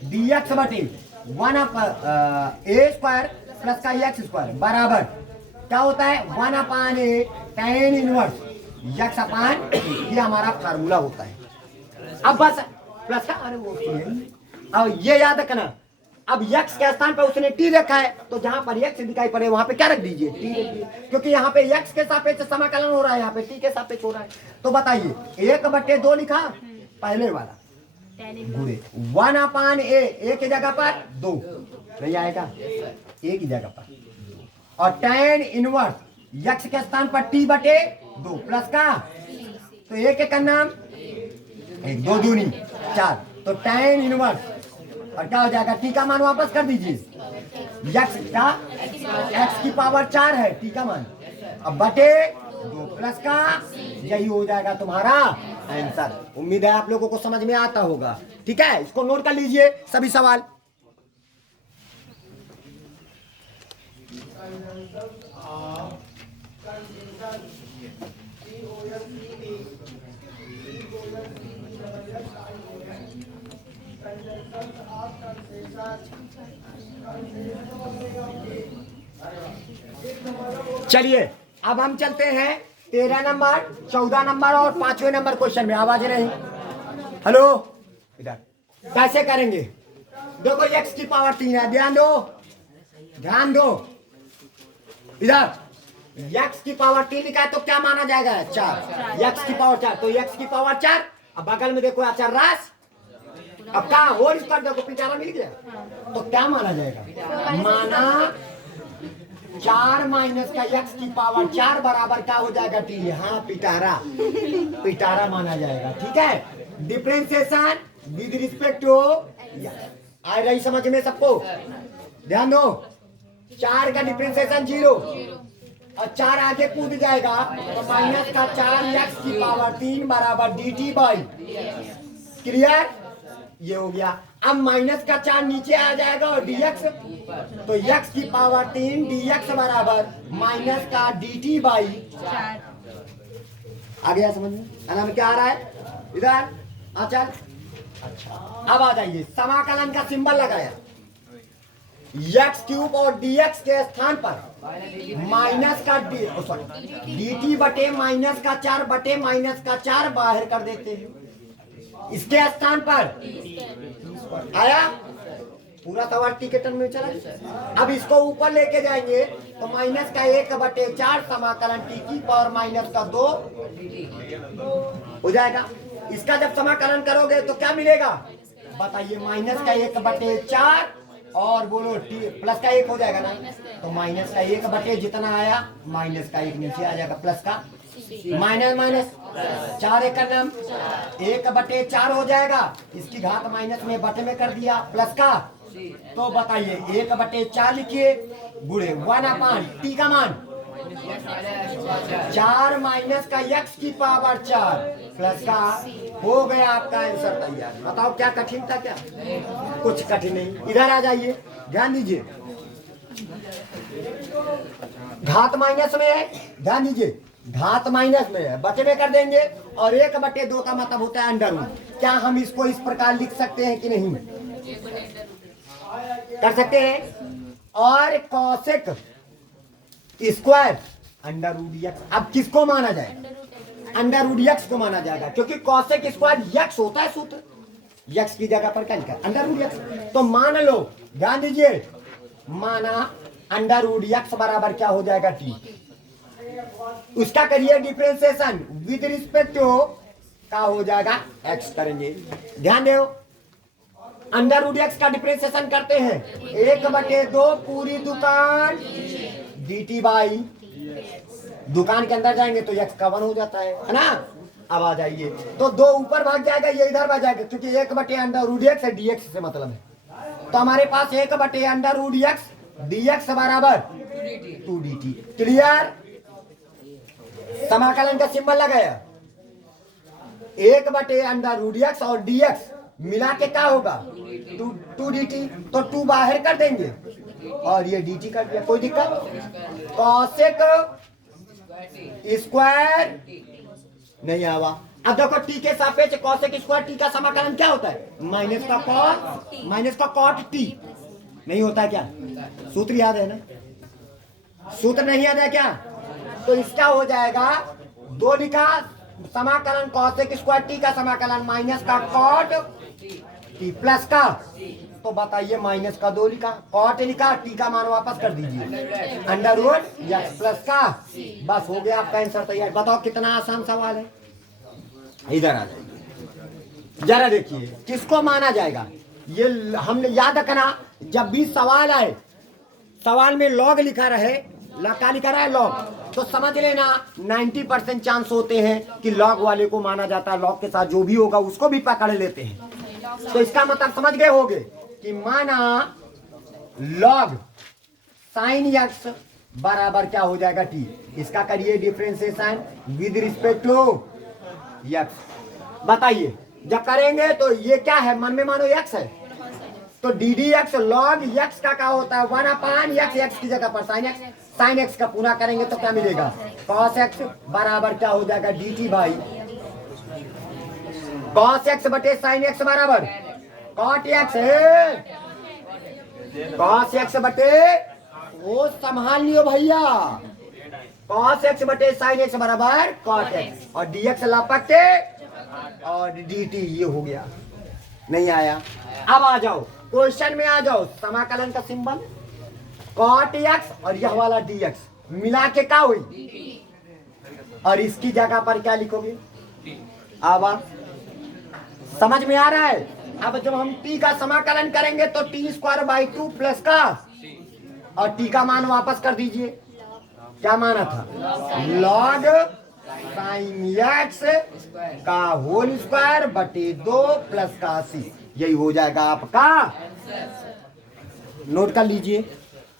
dx बटे 1/a स्क्वायर प्लस का x स्क्वायर बराबर क्या होता है? 1/a tan इनवर्स x/, ये हमारा फार्मूला होता है। अब बस प्लस का, अरे वो अब ये याद रखना, अब x के स्थान पर उसने t रखा है तो जहां पर x दिखाई पड़े वहां पे क्या रख दीजिए? t रख दीजिए, क्योंकि यहाँ पे x के सापेक्ष समाकलन हो रहा है, यहाँ पे t के सापेक्ष हो रहा है। तो बताइए 1/2 लिखा पहले वाला गुणे 1/a, a की जगह पर 2 नहीं आएगा, a की जगह पर, और tan इनवर्स x के स्थान पर t/2 प्लस का, तो a के का नाम 1, 2 दूनी 4, तो tan इनवर्स और क्या हो जाएगा? t का मान वापस कर दीजिए, x का x की पावर 4 है t का मान, अब बटे 2 प्लस का, यही हो जाएगा तुम्हारा आंसर। उम्मीद है आप लोगों को समझ में आता होगा, ठीक है। इसको नोट कर लीजिए सभी सवाल। चलिए अब हम चलते हैं 13 नंबर, 14 नंबर और 5वें नंबर क्वेश्चन में। आवाज नहीं, हेलो, इधर कैसे करेंगे? देखो x की पावर 3 है, ध्यान दो, ध्यान दो, इधर x की पावर 3 लिखा है तो क्या माना जाएगा? 4, x की पावर 4, तो x की पावर 4। अब बगल में देखो आचार रास, अब क्या होल स्क्वायर देखो पिटारा मिल गया, तो क्या माना जाएगा? माना 4 माइनस का x की पावर 4 बराबर क्या हो जाएगा? t। हाँ पिटारा, पिटारा माना जाएगा, ठीक है। डिफरेंशिएशन विद रिस्पेक्ट टू, आ रही समझ में सबको? ध्यान दो, 4 का डिफरेंशिएशन 0 और 4 आगे कूद जाएगा तो माइनस का 4 x की पावर 3 बराबर dt बाई, क्लियर? ये हो गया। अब माइनस का 4 नीचे आ जाएगा और dx, तो x की पावर 3 dx बराबर माइनस का dt बाई 4। आ गया समझ में? में क्या आ रहा है? इधर अच्छा, अब आ जाइए, समाकलन का सिंबल लगाया, x क्यूब और dx के स्थान पर माइनस का dt बटे माइनस का 4 बटे माइनस का 4 बाहर कर देते हैं। इसके स्थान पर आया, पूरा सवाल टी के टर्म में चला। अब इसको ऊपर लेके जाएंगे तो माइनस का 1/4 समाकलन टी की पावर माइनस का 2 हो जाएगा। इसका जब समाकलन करोगे तो क्या मिलेगा? बताइए, माइनस का 1/4 और बोलो टी प्लस का 1 हो जाएगा ना, तो माइनस का 1 बटे जितना आया माइनस का 1 नीचे आ जाएगा, प्लस का माइनस माइनस 4 एक का नाम 1/4 हो जाएगा। इसकी घात माइनस में बटे में कर दिया प्लस का, तो बताइए 1/4 लिखिए गुणे 1/t का मान 4 माइनस का x की पावर 4 प्लस का, हो गया आपका आंसर तैयार। बताओ क्या कठिन था क्या? कुछ कठिन नहीं। इधर आ जाइए, ध्यान दीजिए, घात माइनस में है, ध्यान दीजिए, घात माइनस में है, बटे में कर देंगे, और 1/2 का मतलब होता है अंडर रूट। क्या हम इसको इस प्रकार लिख सकते हैं कि नहीं? कर सकते हैं। और cosec square under root x, अब किसको माना जाए? अंडर रूट एक्स को माना जाएगा, क्योंकि कॉसेक स्क्वायर एक्स होता है सूत्र, एक्स की जगह पर क्या लिखा? Under root x. तो मान लो, ध्यान दीजिए, माना अंडर रूट एक्स बराबर क्या हो जाएगा? टी। उसका करिए डिफरेंशिएशन विद रिस्पेक्ट टू क्या हो जाएगा? एक्स करेंगे। ध्यान दो, अंडर रूट एक्स का डिफरेंशिएशन करते हैं 1/2 पूरी दुकान dt बाई, दुकान के अंदर जाएंगे तो x का 1 हो जाता है ना। अब आ जाइए, तो 2 ऊपर भाग जाएगा, ये इधर भाग जाएगा, क्योंकि 1/√x है, dx से मतलब है। तो हमारे पास 1/√x dx बराबर 2dt। क्लियर? समाकलन का सिंबल लगाया, 1/√x और dx मिला के क्या होगा? 2dt। तो 2 बाहर कर देंगे और ये dt कर दिया, कोई दिक्कत? कॉसेक स्क्वायर नहीं आवा। अब देखो t के सापेक्ष कॉसेक स्क्वायर t का समाकलन क्या होता है? माइनस का कॉट t नहीं होता क्या? सूत्र याद है ना? सूत्र नहीं याद है क्या? तो इसका हो जाएगा 2 लिखा समाकलन कॉसेक स्क्वायर t का समाकलन माइनस का कॉट t प्लस का, तो बताइए माइनस का 2 लिखा, कॉट लिखा, t का मान वापस कर दीजिए अंडर रूट x प्लस का, बस हो गया आपका आंसर तैयार। बताओ कितना आसान सवाल है। इधर आ जाइए, जरा देखिए किसको माना जाएगा। ये हमने याद रखना, जब भी सवाल आए, सवाल में लॉग लिखा रहे, क्या लिखा रहा है? लॉग, तो समझ लेना 90% चांस होते हैं कि लॉग वाले को माना जाता है, लॉग के साथ जो भी होगा उसको भी पकड़ लेते हैं। तो इसका मतलब समझ गए होंगे कि माना लॉग साइन एक्स बराबर क्या हो जाएगा? टी। इसका करिए differentiation with respect to x. बताइए जब करेंगे तो ये क्या है? मन में मानो एक्स है, तो D d x log x का क्या होता है? 1/x, एक्स की जगह पर साइन एक्स, साइन एक्स का पूरा करेंगे तो क्या मिलेगा? कॉस एक्स बराबर क्या हो जाएगा? D T by cos x बटे साइन एक्स बराबर कॉट एक्स है, कॉस एक्स बटे, वो संभाल लियो भैया, कॉस एक्स बटे साइन एक्स बराबर कॉट एक्स, और डी एक्स लापके और डी टी, ये हो गया। नहीं आया? अब आ जाओ क्वेश्चन में, आ जाओ, समाकलन का सिंबल कॉट एक्स और यह वाला डी एक्स मिला के क्या हुई? और इसकी जगह पर क्या लिखोगे? अब समझ में आ रहा है? अब जब हम t का समाकलन करेंगे तो t² 2 प्लस का, और t का मान वापस कर दीजिए, क्या माना था? लॉग साइन एक्स का होल स्क्वायर बटे 2 प्लस का 80, यही हो जाएगा आपका। नोट कर लीजिए,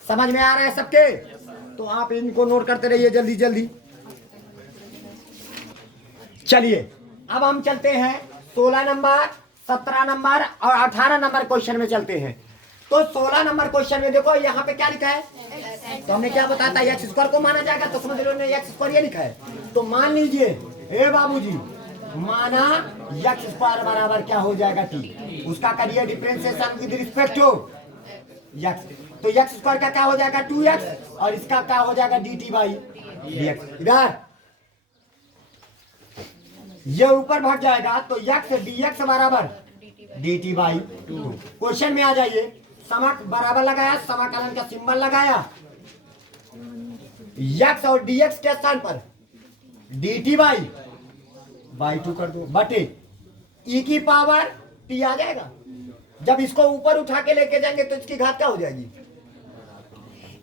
समझ में आ रहा है सबके? तो आप इनको नोट करते रहिए जल्दी जल्दी। चलिए अब हम चलते हैं 16 नंबर, 17 नंबर और 18 नंबर क्वेश्चन में चलते हैं। तो 16 नंबर क्वेश्चन में देखो यहाँ पे क्या लिखा है? तो हमने क्या बताया था? एक्स स्क्वायर को माना जाएगा, तो समझ लो एक्स स्क्वायर ये लिखा है। तो मान लीजिए हे बाबूजी, माना एक्स स्क्वायर बराबर क्या हो जाएगा? टी। उसका करिए differentiation with respect to x, तो एक्स स्क्वायर का क्या हो जाएगा? 2x, और इसका क्या हो जाएगा? dt by dx। इधर ये ऊपर भाग जाएगा, तो x dx बराबर dt बाई 2। क्वेश्चन में आ जाइए, समक बराबर लगाया, समाकलन का सिंबल लगाया, x और dx के स्थान पर dt बाई 2 कर दो, बटे e की पावर t आ जाएगा। जब इसको ऊपर उठा के लेके जाएंगे तो इसकी घात क्या हो जाएगी?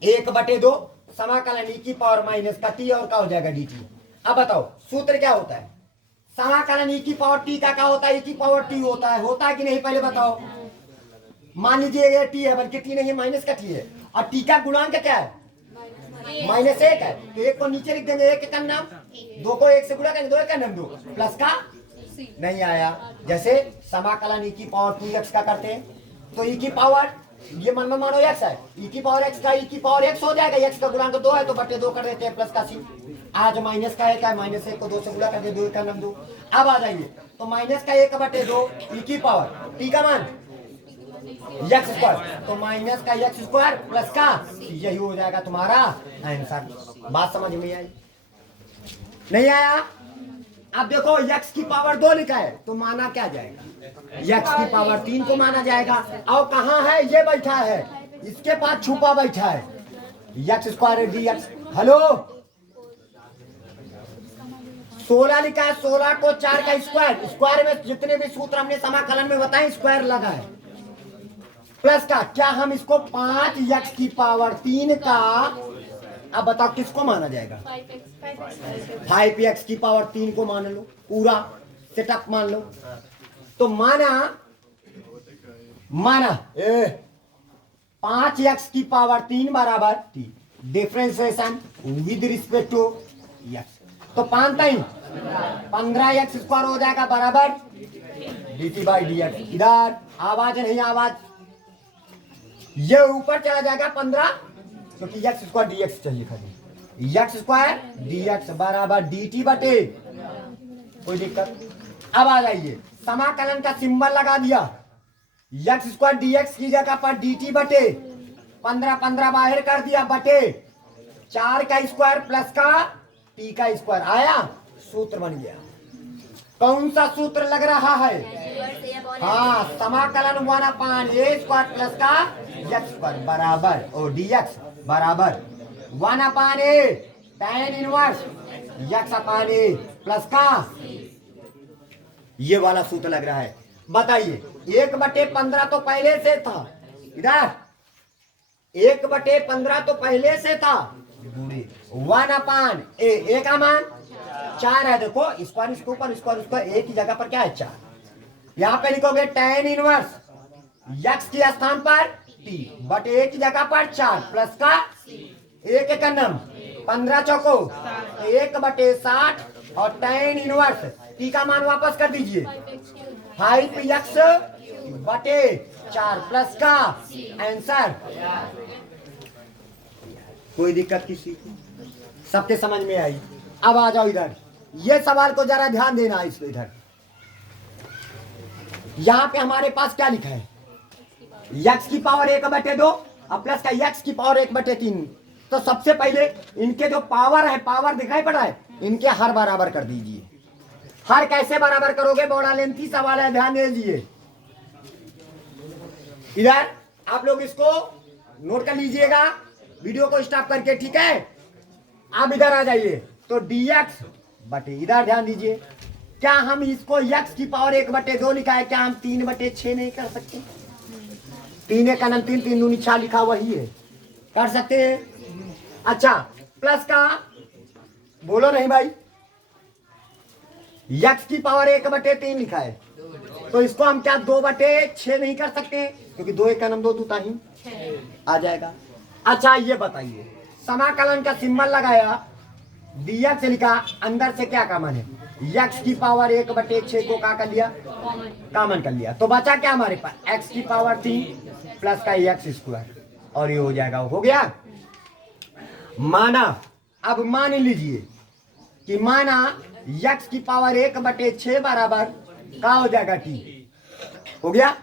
1/2 समाकलन e की पावर माइनस का t, और क्या हो जाएगा dt। अब बताओ सूत्र क्या होता है? समाकलन e की पावर t का क्या होता है? e की पावर t होता है कि नहीं? पहले बताओ। मान लीजिए ये t है, बल्कि t नहीं है, माइनस का t है, और t का गुणांक क्या है? -1 है। तो एक को नीचे लिख देंगे, एक का नाम, दो को एक से गुणा करेंगे, दो एक का नाम, दो प्लस का नहीं आया। जैसे समाकलन e की पावर 2x का करते हैं, तो e की पावर, ये मन में मानो x है, e की पावर x का e की पावर x हो जाएगा, x का गुणांक 2 है तो बटे 2 कर देते हैं, प्लस का c। आज माइनस का है क्या? -1 को 2 से गुणा करके 2 का नाम 2। अब आ जाइए, तो माइनस का 1 बटे 2 e की पावर t का मान x स्क्वायर, तो माइनस का x स्क्वायर प्लस का, यही हो जाएगा तुम्हारा आंसर। बात समझ में आई? नहीं आया? अब देखो x की पावर 2 लिखा है, तो माना क्या जाएगा? x की पावर 3 को माना जाएगा। और कहाँ है? ये बैठा है, इसके पास छुपा बैठा है, x स्क्वायर dx। हेलो, 16 लिखा है, 16 को 4 का स्क्वायर, स्क्वायर में जितने भी सूत्र हमने समाकलन में बताए स्क्वायर लगा है, प्लस का क्या, हम इसको 5x की पावर 3 का, अब बताओ किसको माना जाएगा? 5x की पावर 3 को मान लो, पूरा सेटअप मान लो। तो माना 5x की पावर 3 बराबर t, differentiation with respect to x, तो 5 टाइम 15x स्क्वायर हो जाएगा बराबर dt बाई dx। इधर आवाज नहीं, आवाज ये ऊपर चला जाएगा 15, क्योंकि x स्क्वायर dx चाहिए खाली, x स्क्वायर dx बराबर dt बटे, कोई दिक्कत? अब आ जाइए, समाकलन का सिंबल लगा दिया, x स्क्वायर dx की जगह पर dt बटे 15 बाहर कर दिया, बटे 4 का स्क्वायर प्लस का t का स्क्वायर आया, सूत्र बन गया। कौन सा सूत्र लग रहा है? हाँ, समाकलन 1/a स्क्वायर प्लस का x स्क्वायर बराबर, और dx बराबर 1/a tan inverse x/a plus का, ये वाला सूत्र लग रहा है। बताइए, 1/15 तो पहले से था, इधर 1/15 तो पहले से था, 1/a का मान 4 है। देखो स्क्वायर इसके ऊपर, स्क्वायर उसका, एक ही जगह पर क्या है? 4। यहाँ पे लिखोगे tan इनवर्स x के स्थान पर t बटे एक की जगह पर 4 प्लस का एक का नम 15 चौको 1/60, और tan इनवर्स t का मान वापस कर दीजिए, 5x बटे 4 प्लस का आंसर। कोई दिक्कत किसी को? सबके समझ में आई? अब आ जाओ इधर, ये सवाल को जरा ध्यान देना है। इसको इधर यहाँ पे हमारे पास क्या लिखा है? x की पावर 1/2 और प्लस का x की पावर 1/3। तो सबसे पहले इनके जो पावर है, पावर दिखाई पड़ रहा है, इनके हर बराबर कर दीजिए। हर कैसे बराबर करोगे? बड़ा लेंथी सवाल है, ध्यान दे दीजिए। इधर आप लोग इसको नोट कर लीजिएगा वीडियो को स्टॉप करके, ठीक है? आप इधर आ जाइए, तो dx बटे, इधर ध्यान दीजिए, क्या हम इसको x की पावर 1/2 लिखा है, क्या हम 3/6 नहीं कर सकते? 3 का नाम 3, 3 दूनी 4 लिखा वही है, कर सकते हैं। अच्छा, प्लस का बोलो नहीं भाई, x की पावर 1/3 लिखा है, तो इसको हम क्या 2/6 नहीं कर सकते? क्योंकि 2 का नाम 2 दूता ही आ जाएगा। अच्छा, ये बताइए, समाकलन का सिंबल लगाया, dx लिखा, अंदर से क्या कॉमन है? x की पावर 1/6 को क्या कर लिया? कॉमन कर लिया, तो बचा क्या हमारे पास? x की पावर 3 प्लस का x स्क्वायर, और ये हो जाएगा, हो गया। माना, अब मान लीजिए कि माना x की पावर 1/6 बराबर क्या हो जाएगा? t हो गया।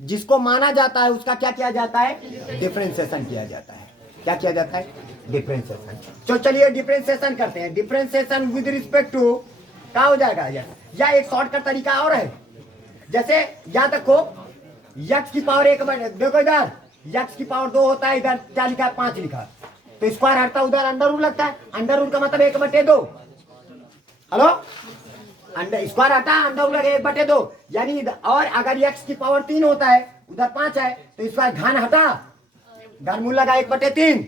जिसको माना जाता है उसका क्या किया जाता है? डिफरेंशिएशन किया जाता है। क्या किया जाता है? डिफरेंशिएशन। तो चलिए डिफरेंशिएशन करते हैं। डिफरेंशिएशन विद रिस्पेक्ट टू क्या हो जाएगा? या एक शॉर्टकट तरीका और है, जैसे याद रखो x की पावर 1/, देखो इधर x की पावर 2 होता है, इधर क्या लिखा है? 5 लिखा है, तो स्क्वायर हटता है, उधर अंडर रूल लगता है। अंडर रूल का मतलब 1/2। हेलो, अंडर स्क्वायर हटा, अंडर रूल लगे 1/2, यानी और अगर x की पावर 3 होता है, उधर 5 है, तो स्क्वायर घन हटा, घन मूल लगा 1/3,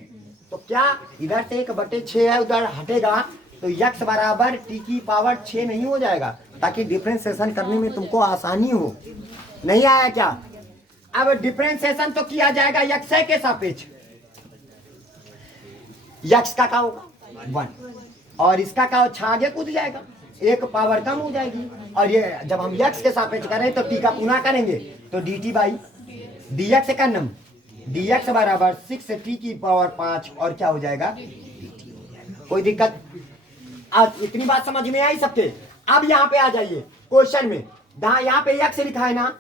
तो क्या इधर से 1/6 है, उधर हटेगा तो यक्स बराबर टी की पावर 6 नहीं हो जाएगा, ताकि डिफरेंशिएशन करने में तुमको आसानी हो। नहीं आया क्या? अब डिफरेंशिएशन तो किया जाएगा यक्स के सापेक्ष, यक्स का क्या होगा 1, और इसका क्या हो, आगे कूद जाएगा, एक पावर कम हो जाएगी। और ये जब हम यक्स के सापेक्ष करें तो टी का पुनः करेंगे, तो D T by D x का नम डी एक्स बराबर 6 टी की पावर 5 और क्या हो जाएगा, कोई दिक्कत? आज इतनी बात समझ में आई सबके? अब यहाँ पे आ जाइए क्वेश्चन में, यहाँ पे यक्स लिखा है ना,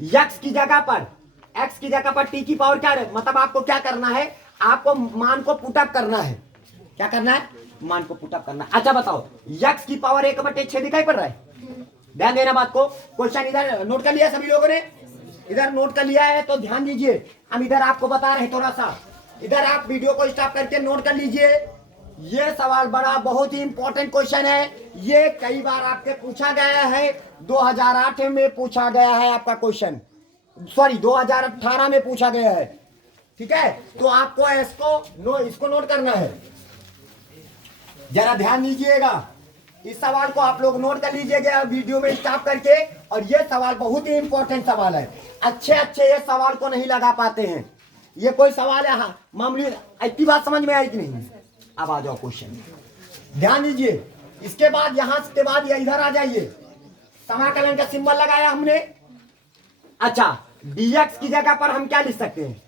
यक्स की जगह पर एक्स की जगह पर टी की पावर क्या है, मतलब आपको क्या करना है, आपको मान को पुटअप करना है। क्या करना है? मान को पुटअप करना है। अच्छा बताओ, यक्स की पावर 1/6 दिखाई पड़ रहा है? ध्यान देना बात को। क्वेश्चन इधर नोट कर लिया सभी लोगों ने? इधर नोट कर लिया है तो ध्यान दीजिए, हम इधर आपको बता रहे हैं थोड़ा सा, इधर आप वीडियो को स्टॉप करके नोट कर लीजिए। ये सवाल बड़ा बहुत ही इंपॉर्टेंट क्वेश्चन है, ये कई बार आपके पूछा गया है, 2008 में पूछा गया है आपका क्वेश्चन, सॉरी 2018 में पूछा गया है, ठीक है? तो आपको इसको नोट करना है, जरा ध्यान दीजिएगा। इस सवाल को आप लोग नोट कर लीजिएगा वीडियो में स्टॉप करके, और ये सवाल बहुत ही इंपॉर्टेंट सवाल है। अच्छे ये सवाल को नहीं लगा पाते हैं, ये कोई सवाल है मामूली, इतनी बात समझ में आई कि नहीं? अब आ जाओ क्वेश्चन, ध्यान दीजिए। इसके बाद यहां के बाद ये इधर आ जाइए, समाकलन का सिंबल लगाया हमने। अच्छा, dx की जगह पर हम क्या लिख सकते हैं,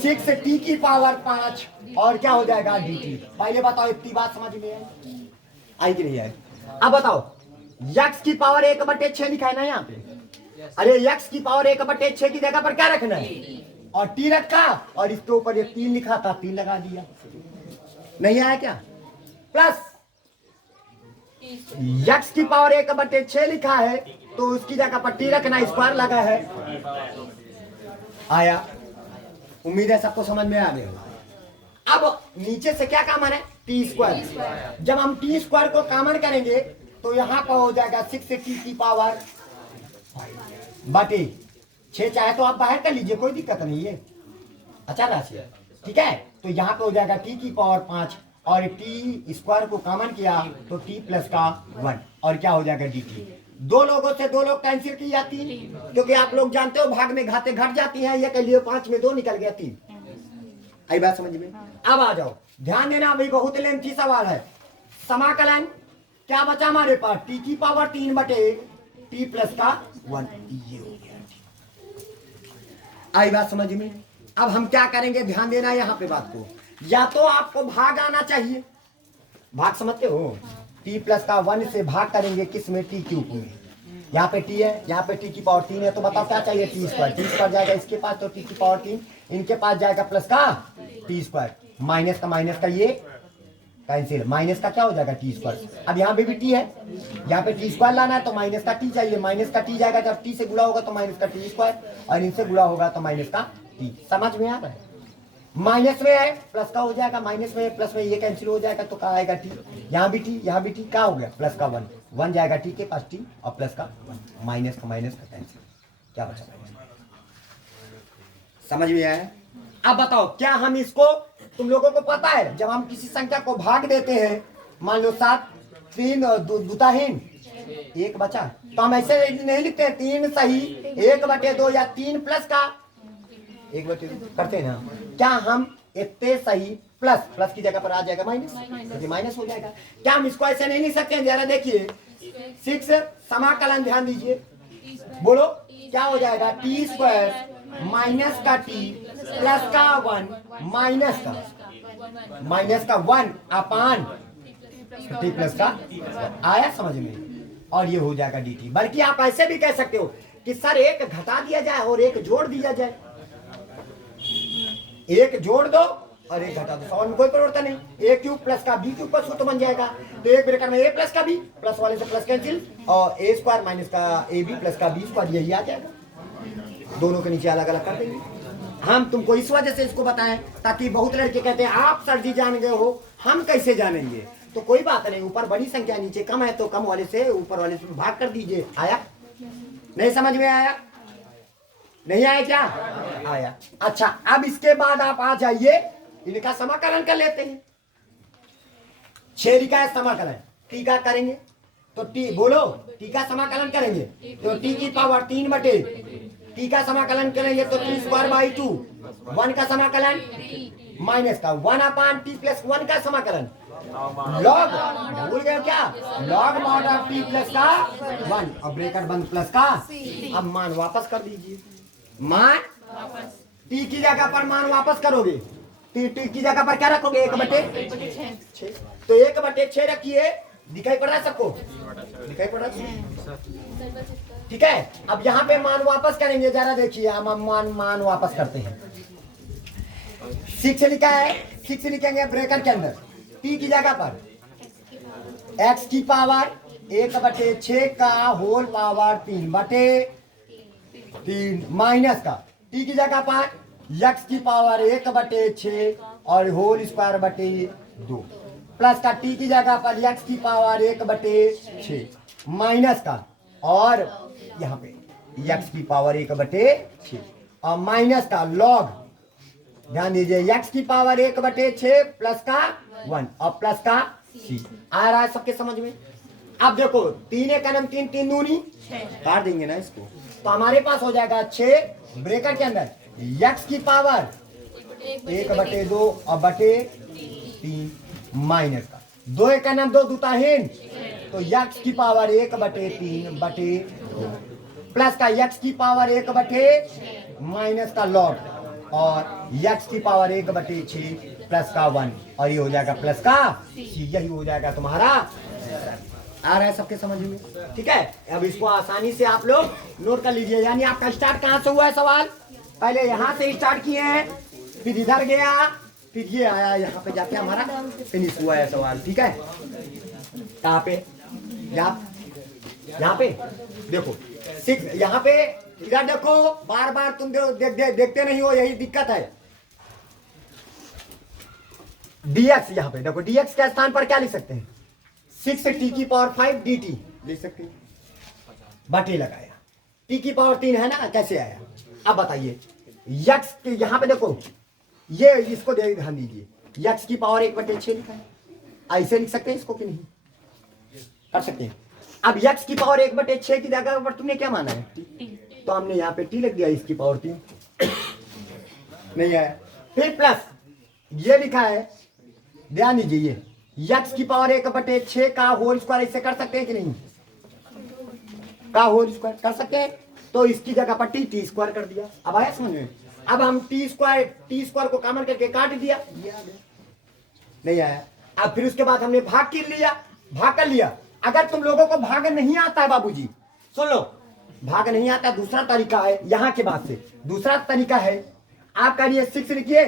6 टी की पावर 5 और क्या हो जाएगा dt। पहले बताओ इतनी बात समझ में आई कि नहीं आई? अब बताओ, यक्स की पावर 1/6 लिखा है ना यहाँ पे, अरे यक्स की पावर 1/6 की जगह पर क्या रखना है, और टी रखा, और इसके ऊपर ये 3 लिखा था, 3 लगा दिया। नहीं आया क्या? प्लस यक्स की पावर 1/6 लिखा है, तो उसकी जगह पर टी रखना, स्क्वायर लगा है। आया? उम्मीद है सबको समझ में आ गया। अब नीचे से क्या कॉमन है, टी स्क्वायर। जब हम टी स्क्वायर को कॉमन करेंगे तो यहाँ पर हो जाएगा 6 टी की पावर बटे 6, चाहे तो आप बाहर कर लीजिए, कोई दिक्कत नहीं है, अच्छा राशि है, ठीक है? तो यहाँ पे हो जाएगा टी की पावर 5, और टी स्क्वायर को कॉमन किया तो टी प्लस का 1, और क्या हो जाएगा डी टी। दो लोगों से दो लोग कैंसिल की जाती है, क्योंकि आप लोग जानते हो भाग में घाते घट जाती हैं, ये कह लिए 5 में 2 निकल गया 3। आई बात समझ में? अब आ जाओ, ध्यान देना, अभी बहुत लेंथी सवाल है। समाकलन क्या बचा हमारे पास, टी की पावर 3 बटे टी प्लस का 1, ये हो गया। आई बात समझ में? अब हम क्या करेंगे, ध्यान देना यहाँ पे बात को, या तो आपको भाग आना चाहिए, भाग समझते हो, टी प्लस का 1 से भाग करेंगे किस में, टी क्यूब में। यहाँ पे टी है, यहाँ पे टी की पावर 3 है, तो बताओ क्या चाहिए, टी स्क्वायर जाएगा इसके पास, तो टी की पावर 3, इनके पास जाएगा प्लस का टी स्क्वायर, माइनस का ये कैंसिल, माइनस का क्या हो जाएगा टी स्क्वायर। अब यहाँ पे भी टी है, यहाँ पे टी स्क्वायर लाना है तो माइनस का टी चाहिए, माइनस का टी जाएगा, जब टी से गुणा होगा तो माइनस का टी स्क्वायर, और इनसे गुणा होगा तो माइनस का टी। समझ में आ रहा है? माइनस में है प्लस का हो जाएगा, माइनस में प्लस में ये कैंसिल हो जाएगा, तो कहाँ आएगा टी, यहाँ भी टी क्या हो गया, प्लस का 1 जाएगा टी के पास, टी और प्लस का 1, माइनस का कैंसिल, क्या बचा? समझ में आया? अब बताओ, क्या हम इसको, तुम लोगों को पता है जब हम किसी संख्या को भाग देते हैं, मान लो 7 3 दुताहीन 1 बचा, तो हम ऐसे नहीं लिखते हैं 3 सही 1/2 या 3 प्लस का 1/2 करते हैं ना, क्या हम इतने सही प्लस की जगह पर आ जाएगा माइनस, माइनस हो जाएगा। क्या हम इसको ऐसे नहीं लिख सकते हैं? जरा देखिए 6 समाकलन, ध्यान दीजिए, बोलो क्या हो जाएगा, टी स्क्वायर माइनस का टी प्लस का 1 माइनस का 1 अपान टी प्लस का, आया समझ में? और ये हो जाएगा डी टी। बल्कि आप ऐसे भी कह सकते हो कि सर एक घटा दिया जाए और एक जोड़ दिया जाए, एक जोड़ दो और एक घटा दो, सवाल में कोई परिवर्तन नहीं। ए क्यूब प्लस का बी क्यूब का सूत्र बन जाएगा, तो एक ब्रैकेट में ए प्लस का बी, प्लस वाले से प्लस कैंसिल, और ए स्क्वायर माइनस का ए बी प्लस का बी स्क्वायर, यही आ जाएगा। दोनों के नीचे अलग अलग कर देंगे। हम तुमको इस वजह से इसको बताएं, ताकि बहुत लड़के कहते हैं आप सर जी जान गए हो, हम कैसे जानेंगे? तो कोई बात नहीं, ऊपर बड़ी संख्या नीचे कम है तो कम वाले से ऊपर वाले से भाग कर दीजिए। आया? नहीं समझ में आया? नहीं आया क्या? आया। अच्छा, अब इसके बाद आप आ जाइए, इनका समाकलन कर लेते हैं। 6 लिखा है समाकलन, टी का करेंगे तो टी बोलो, टी का समाकलन करेंगे तो टी की पावर 3 बटे टी का समाकलन करेंगे तो टी स्क्वायर बाई 2, 1 का समाकलन माइनस का 1 अपान टी प्लस 1 का समाकलन लॉग, भूल गए क्या, log mod of T plus का 1 और ब्रैकेट बंद प्लस का। अब मान वापस कर दीजिए, मान टी की जगह पर मान वापस करोगे, टी की जगह पर क्या रखोगे 1/6, तो 1/6 रखिए, दिखाई पड़ रहा है सबको, दिखाई पड़ रहा है, ठीक है। अब यहाँ पे मान वापस करेंगे, जरा देखिए हम मान वापस करते हैं। 6 लिखा है, 6 लिखेंगे ब्रैकेट के अंदर, टी की जगह पर x की पावर 1/6 का होल पावर 3/3 माइनस का टी की जगह पर x की पावर 1/6 और होल स्क्वायर बटे 2 प्लस का टी की जगह पर x की पावर 1/6 माइनस का और यहाँ पे x की पावर 1/6 और माइनस का लॉग, ध्यान दीजिए x की पावर 1/6 प्लस का 1 और प्लस का c आ रहा है सबके समझ में। अब देखो 3 एक नम 3 3 दूनी काट देंगे ना इसको, तो हमारे पास हो जाएगा 6 ब्रैकेट के अंदर x की पावर 1/2 और बटे 3 माइनस का 2 एक नम 2 दूताहीन तो x की पावर 1/3 बटे 2 प्लस का x की पावर 1/6 माइनस का लॉग और x की पावर 1/6 प्लस का 1 और ये हो जाएगा प्लस का c, यही हो जाएगा तुम्हारा। आ रहा है सबके समझ में, ठीक है। अब इसको आसानी से आप लोग नोट कर लीजिए, यानी आपका स्टार्ट कहाँ से हुआ है सवाल, पहले यहाँ से स्टार्ट किए हैं, फिर इधर गया, फिर ये आया, यहाँ पे जाके हमारा फिनिश हुआ है सवाल, ठीक है। कहाँ पे, यहाँ पे देखो 6, यहाँ पे इधर देखो, बार बार तुम देखते नहीं हो, यही दिक्कत है। dx यहाँ पे देखो, dx के स्थान पर क्या लिख सकते हैं, 6t की पावर 5 dt लिख सकते हैं, बटे लगाया, t की पावर 3 है ना, कैसे आया। अब बताइए x के यहाँ पे देखो, ये इसको ध्यान दीजिए, x की पावर 1/6 लिखा है, ऐसे लिख सकते हैं इसको कि नहीं, कर सकते हैं। अब x की पावर 1/6 की जगह पर तुमने क्या माना है, तो हमने यहाँ पे t लिख दिया, इसकी पावर 3 नहीं आया। फिर प्लस ये लिखा है, ध्यान दीजिए, ये x की पावर 1/6 का होल स्क्वायर इससे कर सकते हैं कि नहीं, का होल स्क्वायर कर सकते हैं, तो इसकी जगह पर टी स्क्वायर कर दिया। अब आया समझ में, अब हम टी स्क्वायर को कॉमन करके काट दिया, नहीं आया। अब फिर उसके बाद हमने भाग कर लिया। अगर तुम लोगों को भाग नहीं आता है बाबूजी, सुन लो, भाग नहीं आता, दूसरा तरीका है, यहाँ के बाद से दूसरा तरीका है, आप करिए 6 लिखिए,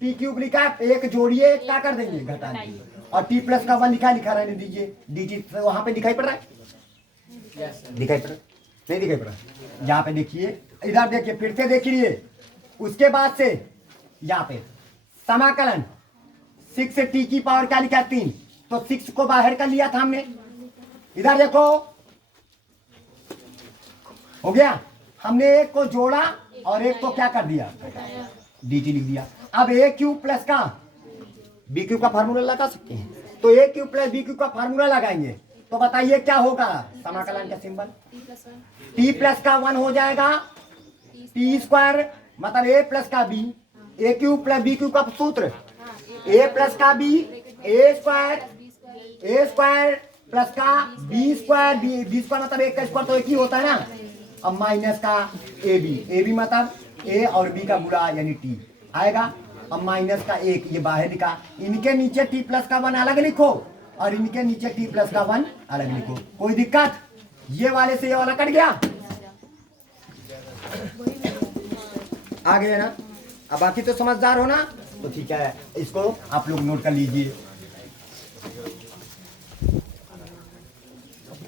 टी क्यूब लिखा, एक जोड़िए, क्या कर देंगे, घटा देंगे, और टी प्लस का 1 लिखा रहने दीजिए, dt वहां पे दिखाई पड़ रहा है, दिखाई पड़ रहा है, नहीं दिखाई पड़ रहा है, यहाँ पे देखिए, इधर देखिए, फिर से देखिए, उसके बाद से यहाँ पे समाकलन 6 टी की पावर क्या लिखा, 3, तो 6 को बाहर कर लिया था हमने, इधर देखो हो गया, हमने एक को जोड़ा और एक को क्या कर दिया, dt लिख दिया। अब ए क्यूब प्लस का बी क्यूब का फार्मूला लगा सकते हैं, तो ए क्यूब प्लस बी क्यूब का फार्मूला लगाएंगे, तो बताइए क्या होगा, समाकलन का सिंबल टी प्लस का 1 हो जाएगा, टी स्क्वायर मतलब ए प्लस का बी, ए क्यूब प्लस बी क्यूब का सूत्र ए प्लस का बी, ए स्क्वायर प्लस का बी स्क्वायर, बी स्क्वायर मतलब एक का स्क्वायर तो एक ही होता है ना, अब माइनस का ए बी मतलब ए और बी का गुणा यानी टी आएगा, अब माइनस का 1 ये बाहर लिखा, इनके नीचे टी प्लस का 1 अलग लिखो और इनके नीचे टी प्लस का 1 अलग लिखो, कोई दिक्कत, ये वाले से ये वाला कट गया, आ गया ना। अब बाकी तो समझदार हो ना, तो ठीक है, इसको आप लोग नोट कर लीजिए।